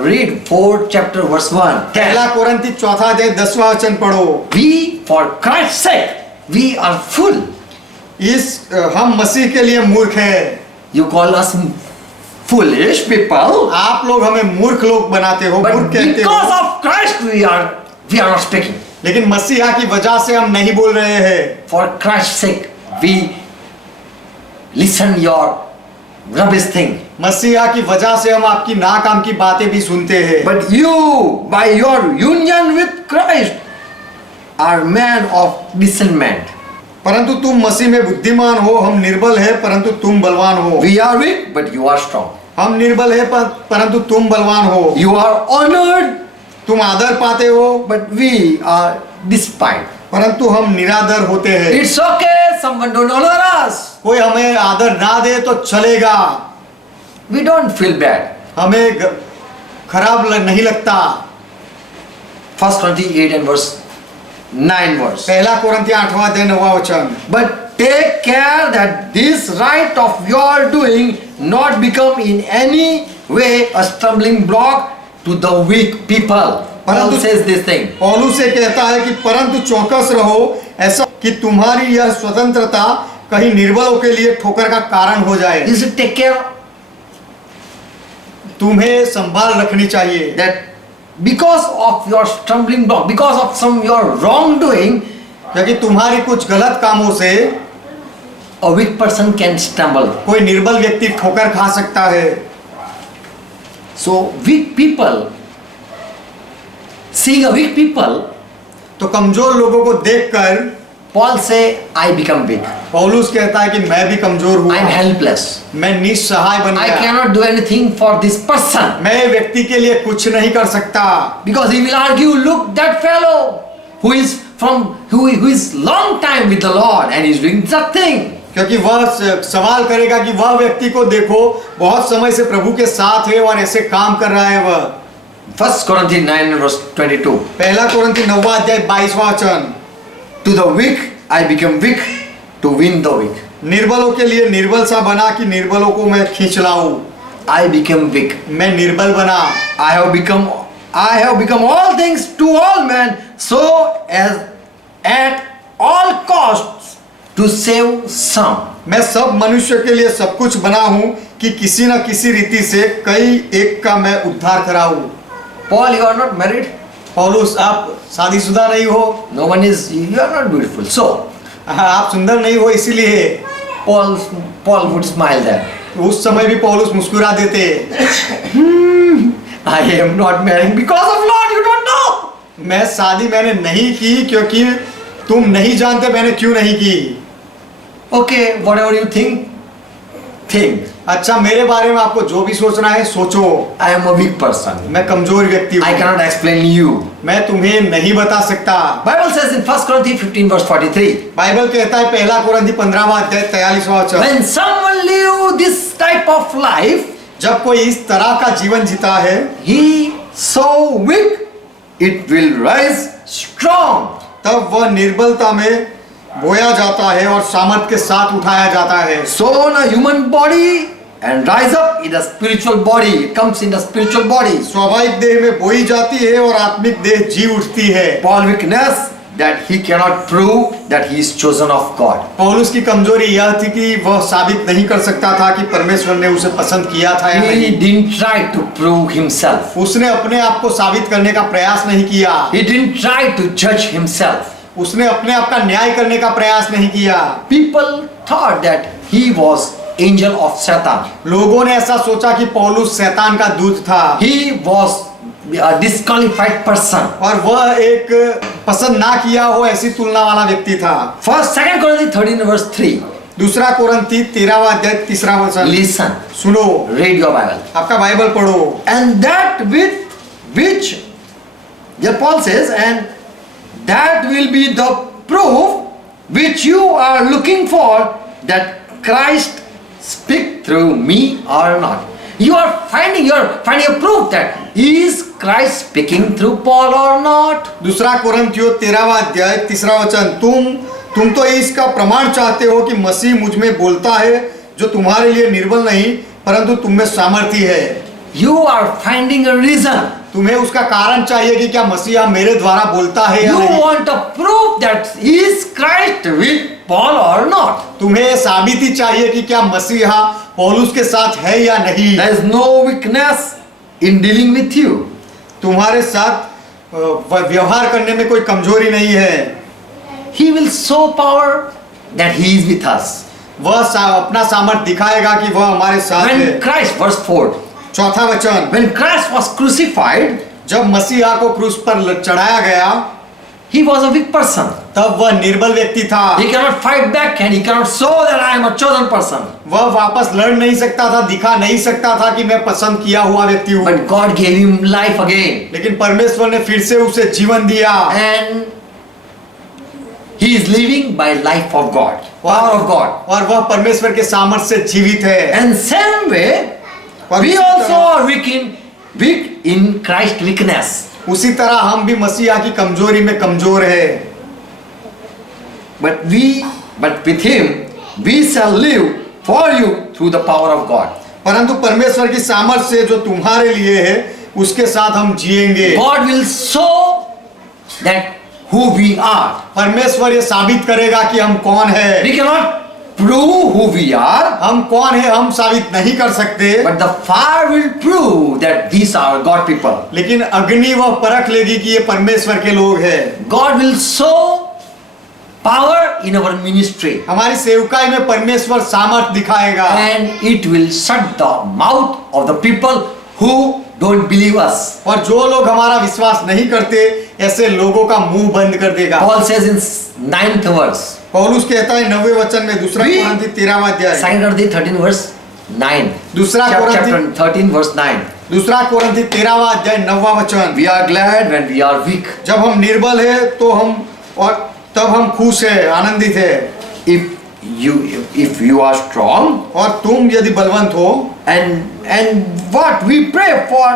Read 4 chapter verse 1. पहला कोरिन्थी चौथा अध्याय 10वां वचन पढ़ो। We for Christ's sake, we are full. हम मसीह के लिए मूर्ख हैं। You call us foolish people, आप लोग हमें मूर्ख लोग बनाते हो, but मूर्ख कहते because हो, of Christ we are not speaking. लेकिन मसीहा की वजह से हम नहीं बोल रहे हैं। For Christ's sake, we listen your rubbish thing. मसीहा की वजह से हम आपकी नाकाम की बातें भी सुनते हैं। But you, by your union with Christ, are men of discernment. परंतु तुम मसीह में बुद्धिमान हो, हम निर्बल है परंतु तुम बलवान हो। We are weak, but you are strong. हम निर्बल है परंतु तुम बलवान हो। You are honored, तुम आदर पाते हो but we are despised. परंतु हम निरादर होते हैं। It's okay, someone don't honor us. कोई हमें आदर ना दे तो चलेगा, We don't feel bad. हमें खराब नहीं लगता। 1 Corinthians 8 and verse 9 verse. पहला कोरिन्थियों 8वां अध्याय 9वां वचन। But take care that this right of your doing not become in any way a stumbling block to the weak people. Paul says this thing. पौलुस से कहता है कि परंतु चौकस रहो, ऐसा कि तुम्हारी यह स्वतंत्रता कहीं निर्बलों के लिए ठोकर का कारण हो जाए। You should take care तुम्हें संभाल रखनी चाहिए। that because of your stumbling block, because of some your wrongdoing, क्योंकि तुम्हारी कुछ गलत कामों से a weak person can stumble. कोई निर्बल व्यक्ति ठोकर खा सकता है। So weak people, seeing a weak people, तो कमजोर लोगों को देखकर Paul say, I become weak. पौलुस कहता है कि मैं भी कमजोर हूँ, I am helpless. मैं निस्सहाय बन I गया, cannot do anything for this person. मैं व्यक्ति के लिए कुछ नहीं कर सकता। Because he will argue, look that fellow who is long time with the Lord and is doing nothing. क्योंकि वह सवाल करेगा कि वह व्यक्ति को देखो, बहुत समय से प्रभु के साथ है और ऐसे काम कर रहा है वह। 1 Corinthians 9 and verse 22. पहला कोरिन्थी 9वां अध्याय 22वां वचन। To the weak I become weak to win the weak. निर्बलों के लिए निर्बल सा बना कि निर्बलों को मैं खींच लाऊं। I become weak. मैं निर्बल बना। I have become all things to all men, so as at all costs to save some. मैं सब मनुष्य के लिए सब कुछ बना हूं कि किसी न किसी रीति से कई एक का मैं उद्धार कराऊं। Paul, you are not married? पौलुस, आप शादीशुदा नहीं हो? No one is, you are not beautiful. So, आप सुंदर नहीं हो, इसीलिए Paul would smile there. उस समय भी पौलुस मुस्कुरा देते। I am not married because of Lord, you don't know. मैं शादी मैंने नहीं की क्योंकि तुम नहीं जानते मैंने क्यों नहीं की। Okay, whatever you think. अच्छा, मेरे बारे में आपको जो भी सोचना है सोचो। I am a weak person. मैं कमजोर व्यक्ति I हूँ, cannot explain you. मैं तुम्हें नहीं बता सकता। Bible says in 1 Corinthians 15 verse 43. Bible कहता है पहला कोरिन्थी 15वां अध्याय 43वां वचन। When someone live this type of life, जब कोई इस तरह का जीवन जीता है, he so weak, it will rise strong. तब वह निर्बलता में बोया जाता है और सामर्थ के साथ उठाया जाता है। So in a human body and rise up in a spiritual body. It comes in a spiritual body. स्वाभाविक देह में बोई जाती है और आत्मिक देह जी उठती है। Paul weakness that he cannot prove that he is chosen of God. पौलुस की कमजोरी यह थी कि वह साबित नहीं कर सकता था कि परमेश्वर ने उसे पसंद किया था या He नहीं। didn't try to prove himself. उसने अपने आप को साबित करने का प्रयास नहीं किया। He didn't try to judge himself. उसने अपने आप का न्याय करने का प्रयास नहीं किया। People thought that he was angel of Satan. लोगों ने ऐसा सोचा कि पौलुस शैतान का दूत था। He was a disqualified person. और वह एक पसंद ना किया हो ऐसी तुलना वाला व्यक्ति था। First, 2 Corinthians 13 verse 3. दूसरा कोरिन्थी 13वां अध्याय 3रा वचन। Listen, सुनो, read your Bible. आपका बाइबल पढ़ो। And that with which, here Paul says, and that will be the proof which you are looking for that Christ speak through me or not. You are finding a proof that is Christ speaking through Paul or not. दूसरा कोरिन्थियों 13वां अध्याय 3रा वचन। तुम तो इसका प्रमाण चाहते हो कि मसीह मुझ में बोलता है, जो तुम्हारे लिए निर्बल नहीं परंतु तुम में सामर्थी है। You are finding a reason. तुम्हें उसका कारण चाहिए कि क्या मसीहा मेरे द्वारा बोलता है या You नहीं। want a proof that is Christ with Paul or not. तुम्हें साबिती चाहिए कि क्या मसीहा पौलुस के साथ है या नहीं। There is no weakness in dealing with you. तुम्हारे साथ व्यवहार करने में कोई कमजोरी नहीं है। He will show power that he is with us. वह अपना सामर्थ दिखाएगा कि वह हमारे साथ है। When Christ, verse 4, चौथा वचन। when Christ was crucified, जब मसीहा को क्रूस पर चढ़ाया गया, he was a weak person. तब वह निर्बल व्यक्ति था। He cannot fight back and he cannot show that I am a chosen person. वह वापस लड़ नहीं सकता था, दिखा नहीं सकता था कि मैं पसंद किया हुआ व्यक्ति हूँ। But God gave him life again. लेकिन परमेश्वर ने फिर से उसे जीवन दिया। And he is living by life of God, power of God. और वह परमेश्वर के सामर्थ्य से जीवित है। And same way, we also are weak in Christ's weakness. उसी तरह हम भी मसीहा की कमजोरी में कमजोर है। But with him, we shall live for you through the power of God. परंतु परमेश्वर की सामर्थ्य से जो तुम्हारे लिए है, उसके साथ हम जिएंगे। God will show that who we are. परमेश्वर ये साबित करेगा कि हम कौन है। We cannot prove who we are, हम कौन है हम साबित नहीं कर सकते, but the fire will prove that these are God people. लेकिन अग्नि वह परख लेगी कि ये परमेश्वर के लोग हैं। God will show power in our ministry, हमारी सेवकाई में परमेश्वर सामर्थ दिखाएगा, and it will shut the mouth of the people who don't believe us. और जो लोग हमारा विश्वास नहीं करते ऐसे लोगों का मुंह बंद कर देगा। Paul says in 9th verse, पौलुस कहता है 9वें वचन में, दूसरा कोरिन्थी 13वां अध्याय, 2 Corinthians 13 verse 9. दूसरा Chapter कोरिन्थी 13 verse 9. दूसरा कोरिन्थी 13वां अध्याय 9वां वचन। We are glad when we are weak. जब हम निर्बल है तो हम, और तब हम खुश है, आनंदित है। If you are strong, और तुम यदि बलवंत हो, and what we pray for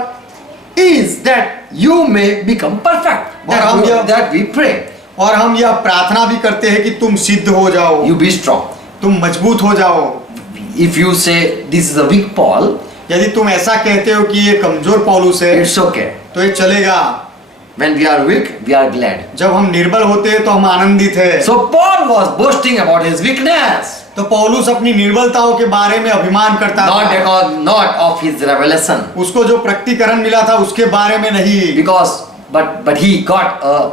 is that you may become perfect. That we pray. और हम यह प्रार्थना भी करते हैं कि तुम सिद्ध हो जाओ, You be strong. तुम मजबूत हो जाओ। If you say this is a weak Paul, यदि तुम ऐसा कहते हो कि ये कमजोर पौलुस है, it's okay. तो ये चलेगा। When we are weak, we are glad. जब हम निर्बल होते हैं तो हम आनंदित है। So Paul was boasting about his weakness, तो पौलुस अपनी निर्बलताओं के बारे में अभिमान करता था, not of his revelation, उसको जो प्रकटीकरण मिला था उसके बारे में नहीं, but he got a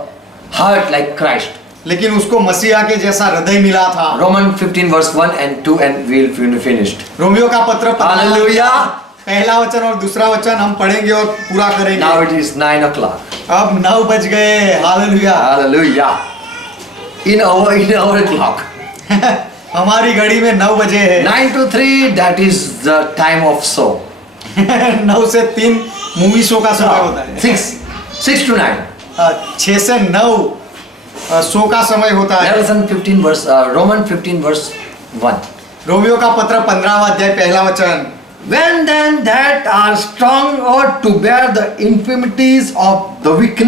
heart like Christ. लेकिन उसको मसीहा के जैसा हृदय मिला था। Romans 15 verse 1 and 2 and we'll finished. Romeo का पत्र Hallelujah. पहला वचन और दूसरा वचन हम पढ़ेंगे और पूरा करेंगे। Now it is 9 o'clock. अब 9 बज गए। Hallelujah. Hallelujah. In our clock. हमारी घड़ी में 9 बजे है। 9 to 3, that is the time of show. 9 से 3 मूवी शो का समय होता है। 6 to 9. 6 से 9 शो का समय होता है। Roman 15 verse 1. रोमियो का पत्र 15वां अध्याय पहला वचन। When then that are strong ought to bear the infirmities of the weak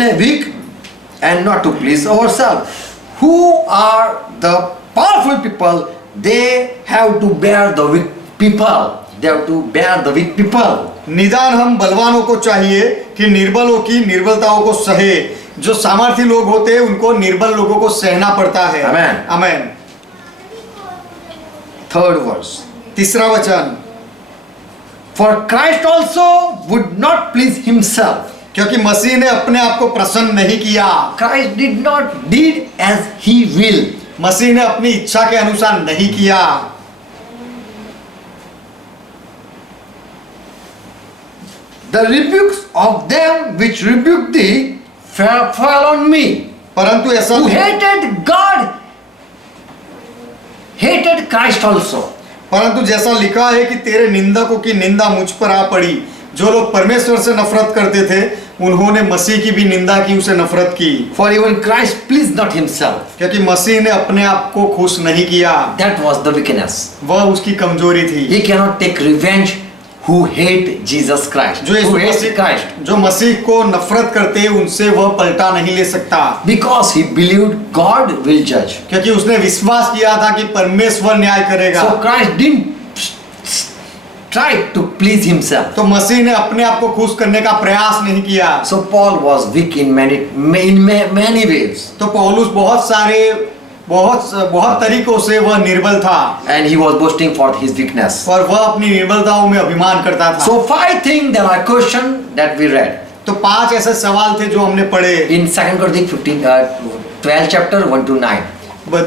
and not to please ourselves. Who are the powerful people? They have to bear the weak people. They have to bear the weak people. निदान हम बलवानों को चाहिए कि निर्बलों की निर्बलताओं को सहे। जो सामर्थी लोग होते हैं उनको निर्बल लोगों को सहना पड़ता है। Amen. आमेन। 3rd verse. तीसरा वचन। For Christ also would not please himself. क्योंकि मसीह ने अपने आप को प्रसन्न नहीं किया। Christ did as he will. मसीह ने अपनी इच्छा के अनुसार नहीं किया। The rebukes of them which rebuked thee fell on me. परंतु ऐसा Who hated God hated Christ also. परंतु जैसा लिखा है कि तेरे निंदकों की निंदा मुझ पर आ पड़ी। जो लोग परमेश्वर से नफरत करते थे उन्होंने मसीह की भी निंदा की, उसे नफरत की। For even Christ pleased not himself. क्योंकि मसीह ने अपने आप को खुश नहीं किया। That was the weakness. वह उसकी कमजोरी थी। He cannot take revenge who hate Jesus Christ. Who hates Christ. जो मसीह को नफरत करते हैं उनसे वह पलटा नहीं ले सकता। Because he believed God will judge. क्योंकि उसने विश्वास किया था कि परमेश्वर न्याय करेगा। So Christ didn't try to please himself. तो मसीह ने अपने आप को खुश करने का प्रयास नहीं किया। So Paul was weak in many ways. तो पौलुस बहुत तरीकों से वह निर्बल था। And he was boasting for his weakness. और वह अपनी निर्बलताओं में अभिमान करता था। So 5 things there are question that we read. तो 5 ऐसे सवाल थे जो हमने पढ़े। In 2 Corinthians 12 chapter 1 to 9.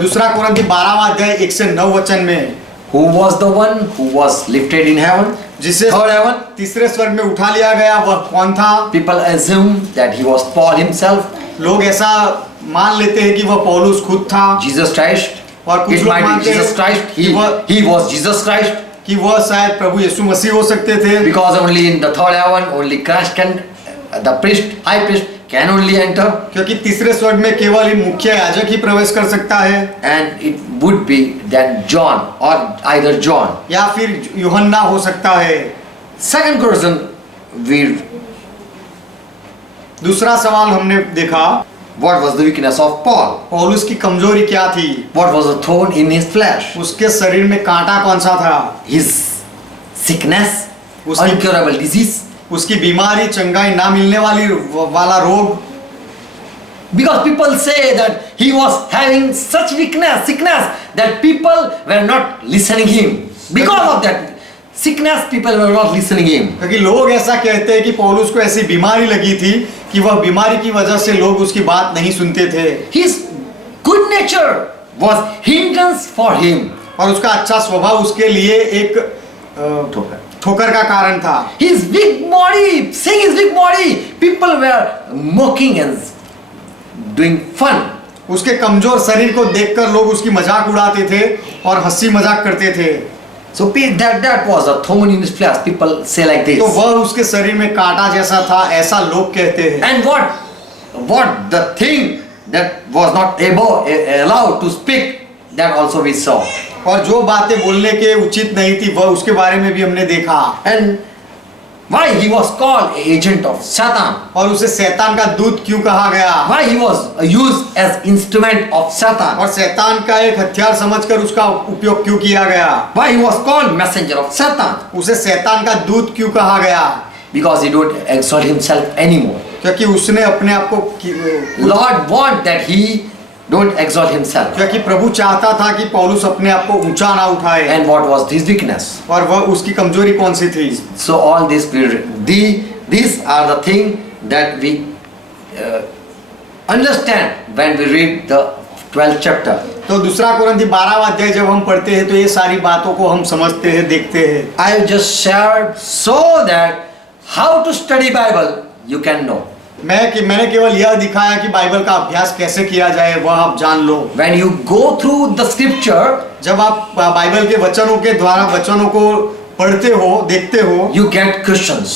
दूसरा कोरिन्थी 12वां अध्याय 1 से 9 वचन में। Who was the one who was lifted in heaven? जिसे Third heaven. तीसरे स्वर्ग में उठा लिया गया वह कौन था? People assume that he was Paul himself. लोग ऐसा मान लेते हैं कि वह पौलुस खुद था, Jesus Christ. और कुछ It लोग might be मानते हैं Jesus Christ. कि वह He was Jesus Christ. कि वह शायद प्रभु यीशु मसीह हो सकते थे, Because only in the third heaven, only Christ can, the priest, high priest can only enter. क्योंकि तीसरे स्वर्ग में केवल ही मुख्य याजक ही प्रवेश कर सकता है, And it would be then John or either John. या फिर यूहन्ना हो सकता है। Second question, we दूसरा सवाल हमने देखा, what was the weakness of Paul? पौलुस की कमजोरी क्या थी? What was the thorn in his flesh? उसके शरीर में कांटा कौन सा था? His sickness, उसकी- incurable disease. उसकी बीमारी, चंगाई ना मिलने वाला रोग। Because people say that he was having such sickness that people were not listening him. Because of that sickness, people were not listening him. क्योंकि लोग ऐसा कहते हैं कि पौलुस को ऐसी बीमारी लगी थी कि वह बीमारी की वजह से लोग उसकी बात नहीं सुनते थे, His good nature was hindrance for him. और उसका अच्छा स्वभाव उसके लिए एक ठोकर का कारण था। His weak body, seeing his weak body, people were mocking and doing fun. उसके कमजोर शरीर को देखकर लोग उसकी मजाक उड़ाते थे और हंसी मजाक करते थे। So that was a thorn in his flesh. People say like this. तो वह उसके शरीर में कांटा जैसा था, ऐसा लोग कहते हैं। And what the thing that was not allowed to speak, that also we saw. और जो बातें बोलने के उचित नहीं थी वह उसके बारे में भी हमने देखा। And why he was called agent of Satan? और उसे शैतान का दूत क्यों कहा गया? Why he was used as instrument of Satan? और शैतान का एक हथियार समझकर उसका उपयोग क्यों किया गया? Why he was called messenger of Satan? उसे शैतान का दूत क्यों कहा गया? Because he don't exalt himself anymore. क्योंकि उसने अपने आप को Lord want that he don't exalt himself. क्योंकि प्रभु चाहता था कि पौलुस अपने आप को ऊंचा ना उठाए। And what was his weakness? और वह उसकी कमजोरी कौन सी थी? So all this these are the things that we understand when we read the 12th chapter. तो दूसरा कोरिन्थी 12वां अध्याय जब हम पढ़ते हैं तो ये सारी बातों को हम समझते हैं, देखते हैं। I just shared so that how to study Bible you can know. मैंने केवल यह दिखाया कि बाइबल का अभ्यास कैसे किया जाए वह आप जान लो। When you go through the scripture, जब आप बाइबल के वचनों के द्वारा वचनों को पढ़ते हो, देखते हो, you get questions.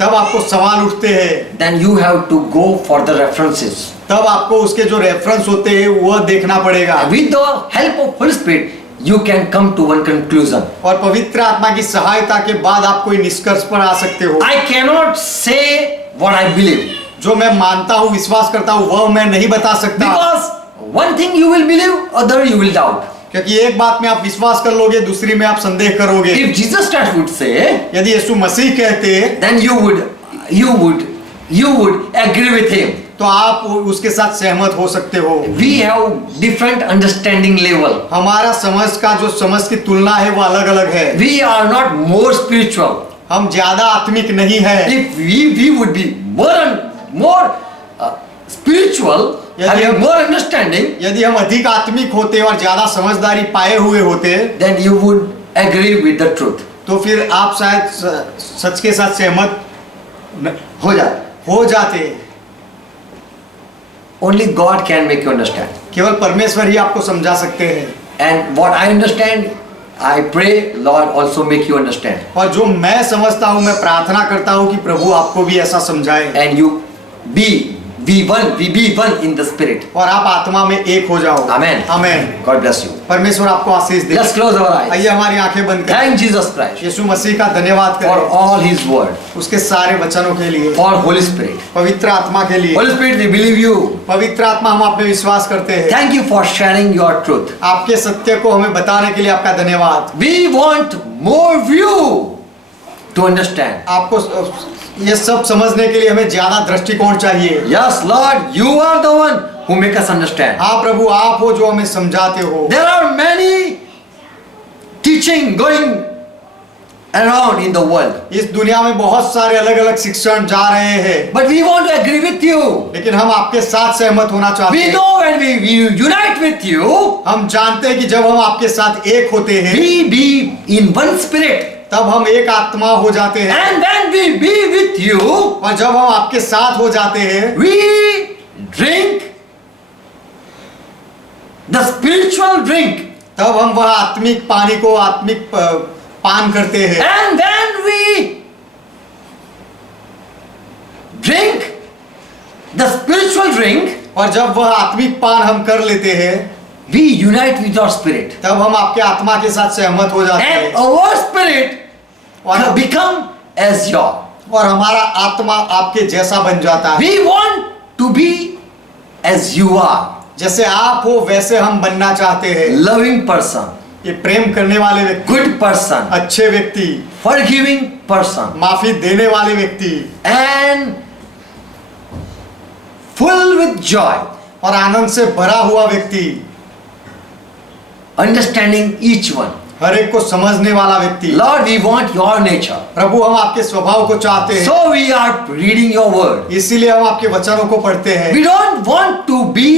तब आपको सवाल उठते हैं। Then you have to go for the references. तब आपको उसके जो रेफरेंस होते हैं वह देखना पड़ेगा। With the help of Holy Spirit, you can come to one conclusion. और पवित्र आत्मा की सहायता के बाद आप कोई निष्कर्ष पर आ सकते हो। I cannot say what I believe. जो मैं मानता हूँ, विश्वास करता हूँ, वह मैं नहीं बता सकता। Because one thing you will believe, other you will doubt. क्योंकि एक बात में आप विश्वास कर लोगे, दूसरी में आप संदेह करोगे। If Jesus Christ would say, यदि यीशु मसीह कहते, then you would agree with him. तो आप उसके साथ सहमत हो सकते हो। We have different understanding level. हमारा समझ का जो समझ की तुलना है वो अलग अलग है। We are not more spiritual. हम ज्यादा आत्मिक नहीं है। If we would be more spiritual, having more understanding, यदि हम अधिक आत्मिक होते और ज्यादा समझदारी पाए हुए होते, then you would agree with the truth. तो फिर आप शायद सच के साथ सहमत हो जाते। Only God can make you understand. केवल परमेश्वर ही आपको समझा सकते हैं। And what I understand, I pray Lord also make you understand. और जो मैं समझता हूँ, मैं प्रार्थना करता हूँ कि प्रभु आपको भी ऐसा समझाए। And you be one in the spirit. और आप आत्मा में एक हो जाओ। Amen. Amen. God bless you. परमेश्वर आपको आशीष दे। Let's close our eyes. आइए हमारी आंखें बंद करें। Thank Jesus Christ यीशु मसीह का धन्यवाद for करें all His word, उसके सारे वचनों के लिए, for Holy Spirit. पवित्र आत्मा के लिए। Holy Spirit, we believe you. पवित्र आत्मा, हम आप में विश्वास करते हैं। Thank you for sharing your truth. आपके सत्य को हमें बताने के लिए आपका धन्यवाद। We want more view to understand. आपको ये सब समझने के लिए हमें ज्यादा दृष्टिकोण चाहिए। Yes, Lord, you are the one who make us understand. हाँ प्रभु, आप हो जो हमें समझाते हो। There are many teaching going around in the world. इस दुनिया में बहुत सारे अलग अलग शिक्षण जा रहे हैं, But we want to agree with you. लेकिन हम आपके साथ सहमत होना चाहते We हैं। know when we unite with you, हम जानते हैं कि जब हम आपके साथ एक होते हैं, we be in one spirit. तब हम एक आत्मा हो जाते हैं। And when we be with you, और जब हम आपके साथ हो जाते हैं, we drink the spiritual drink. तब हम वह आत्मिक पानी को आत्मिक पान करते हैं। And when we drink the spiritual drink, और जब वह आत्मिक पान हम कर लेते हैं, we unite with our spirit. तब हम आपके आत्मा के साथ सहमत हो जाते And हैं our spirit और become as your. और हमारा आत्मा आपके जैसा बन जाता है। We want to be as you are. जैसे आप हो वैसे हम बनना चाहते हैं। Loving person, ये प्रेम करने वाले व्यक्ति, good person, अच्छे व्यक्ति, forgiving person, माफी देने वाले व्यक्ति and full with joy, और आनंद से भरा हुआ व्यक्ति, understanding each one. हर एक को समझने वाला व्यक्ति। Lord, we want your nature. प्रभु हम आपके स्वभाव को चाहते हैं, So we are reading your word. इसीलिए हम आपके वचनों को पढ़ते हैं। We don't want to be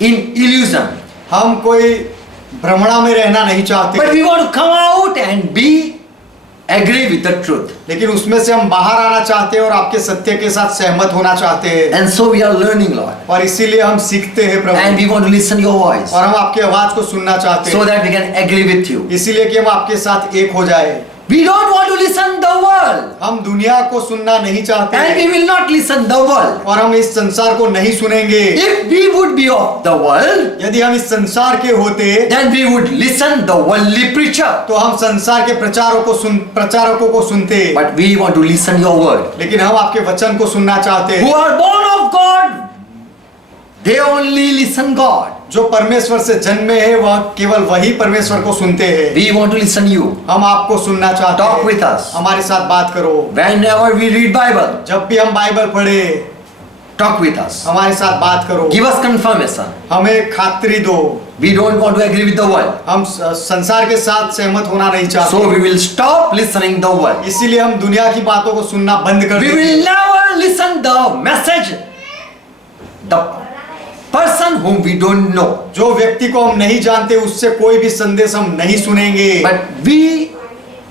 in illusion, हम कोई भ्रमणा में रहना नहीं चाहते, but we want to come out and be agree with the truth. लेकिन उसमें से हम बाहर आना चाहते हैं और आपके सत्य के साथ सहमत होना चाहते हैं। And so we are learning, Lord. और इसीलिए हम सीखते हैं And Prabhu, we want to listen your voice और हम आपकी आवाज को सुनना चाहते so हैं, that we can agree with you. इसीलिए कि हम आपके साथ एक हो जाए। We don't want to listen the world, हम दुनिया को सुनना नहीं चाहते and we हैं, will not listen the world. और हम इस संसार को नहीं सुनेंगे। If we would be of the world, यदि हम इस संसार के होते then we would listen the worldly preacher. तो हम संसार के प्रचारकों को सुनते, But we want to listen your word. लेकिन हम आपके वचन को सुनना चाहते Who हैं। are born of God, they only listen God. जो परमेश्वर से जन्मे हैं वह केवल वही परमेश्वर को सुनते हैं। We want to listen you. हम आपको सुनना चाहते Talk हैं, with us. हमारे साथ बात करो। Whenever we read Bible, जब भी हम बाइबल पढ़े talk with us. हमारे साथ बात करो, Give us confirmation. हमें खातिरी दो। We don't want to agree with the world. हम संसार के साथ सहमत होना नहीं So चाहते, we will stop listening the world. इसीलिए हम दुनिया की बातों को सुनना बंद कर We देते will हैं। never listen the message, the person whom we don't know. जो व्यक्ति को हम नहीं जानते उससे कोई भी संदेश हम नहीं सुनेंगे, But we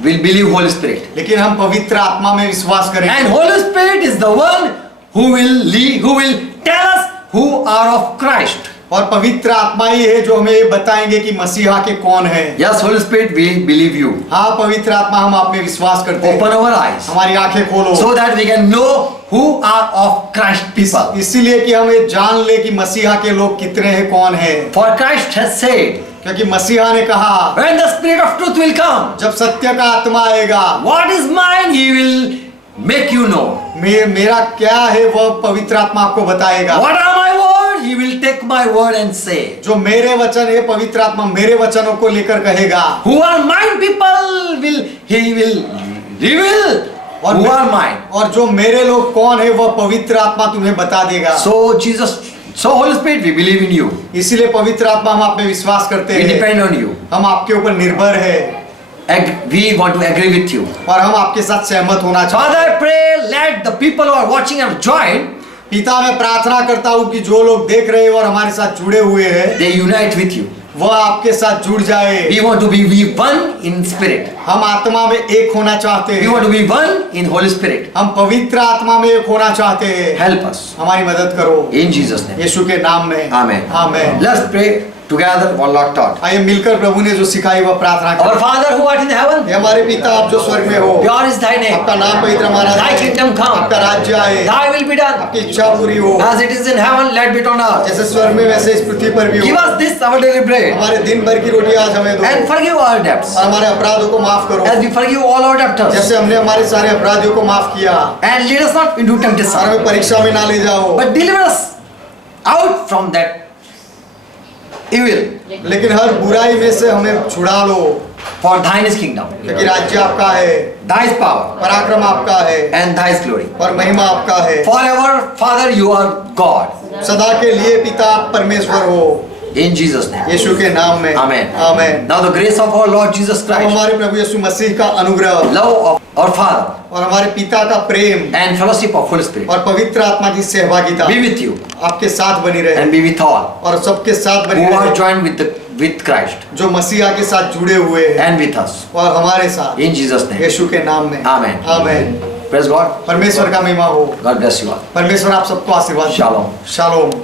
will believe Holy Spirit. लेकिन हम पवित्र आत्मा में विश्वास And करेंगे। Holy Spirit is the one who will lead, who will tell us who are of Christ. और पवित्र आत्मा ही है जो हमें ये बताएंगे कि मसीहा के कौन है। Yes, Holy Spirit, we believe you. हाँ पवित्र आत्मा, हम आप में विश्वास करते हैं। Open our eyes हमारी आंखें खोलो, so that we can know who are of Christ people. इसीलिए कि हम ये जान ले कि मसीहा के लोग कितने हैं, कौन है। For Christ has said, क्योंकि मसीहा ने कहा, when the Spirit of truth will come, जब सत्य का आत्मा आएगा, what is mine He will make you know. मेरा क्या है वह पवित्र आत्मा आपको बताएगा। What are my words? He will take my word and say. जो मेरे वचन है पवित्र आत्मा मेरे वचनों को लेकर कहेगा। Who are mine people will He will reveal. और Who are mine? और जो मेरे लोग कौन है वह पवित्र आत्मा तुम्हें बता देगा। So Jesus, so Holy Spirit, we believe in you. इसीलिए पवित्र आत्मा हम आप में विश्वास करते We हैं, depend on you. हम आपके ऊपर निर्भर है We want to agree with you. और हम आपके साथ सहमत होना चाहते Father, हैं। I pray, let the people who are watching and join, पिता मैं प्रार्थना करता हूँ कि जो लोग देख रहे हैं और हमारे साथ जुड़े हुए हैं they unite with you. वह आपके साथ जुड़ जाए। We want to be one in spirit. हम आत्मा में एक होना चाहते We हैं, want to be one in Holy Spirit. हम पवित्र आत्मा में एक होना चाहते हैं। Help us. हमारी मदद करो In Jesus' name. यीशु के नाम में, Amen. Amen. Let's pray together what Lord taught. आइए मिलकर प्रभु ने जो सिखाई वह प्रार्थना Our करें। Father who art in heaven, हे हमारे पिता आप जो स्वर्ग में हो, pure is thy name. आपका नाम पवित्र माना Thy जाए, kingdom come. आपका राज्य आए, Thy will be done. आपकी इच्छा पूरी हो, As it is in heaven, let be on earth. जैसे स्वर्ग में वैसे इस पृथ्वी पर भी Give हो। us this our daily bread. हमारे दिन भर की रोटी आज हमें दो, And forgive our debts. और हमारे अपराधों को माफ करो, As we forgive all our debtors. जैसे हमने हमारे सारे अपराधियों को माफ किया। And lead us not into और temptation, हमें परीक्षा में ना ले जाओ, but deliver us out from that evil. लेकिन हर बुराई में से हमें छुड़ा लो, For thine is kingdom, क्योंकि राज्य आपका है, thy is power, पराक्रम आपका है and thy is glory. और महिमा आपका है। Forever, Father, you are God. सदा के लिए पिता आप परमेश्वर हो, In Jesus' name. यीशु के नाम में, Amen. Amen. Now the grace of our Lord Jesus अब Christ, हमारे प्रभु यीशु मसीह का अनुग्रह love of our Father, और हमारे पिता का प्रेम and fellowship of Holy Spirit और पवित्र आत्मा की सहभागिता be with you आपके साथ बनी रहे and be with all और सबके साथ बनी who are रहे, joined with Christ जो मसीहा के साथ जुड़े हुए हैं and with us. और हमारे साथ, In Jesus' name. यीशु के नाम में, Amen. आमेन। Praise God. परमेश्वर का महिमा हो, God bless you all. परमेश्वर आप सबको आशीर्वाद दे। Shalom. शालोम।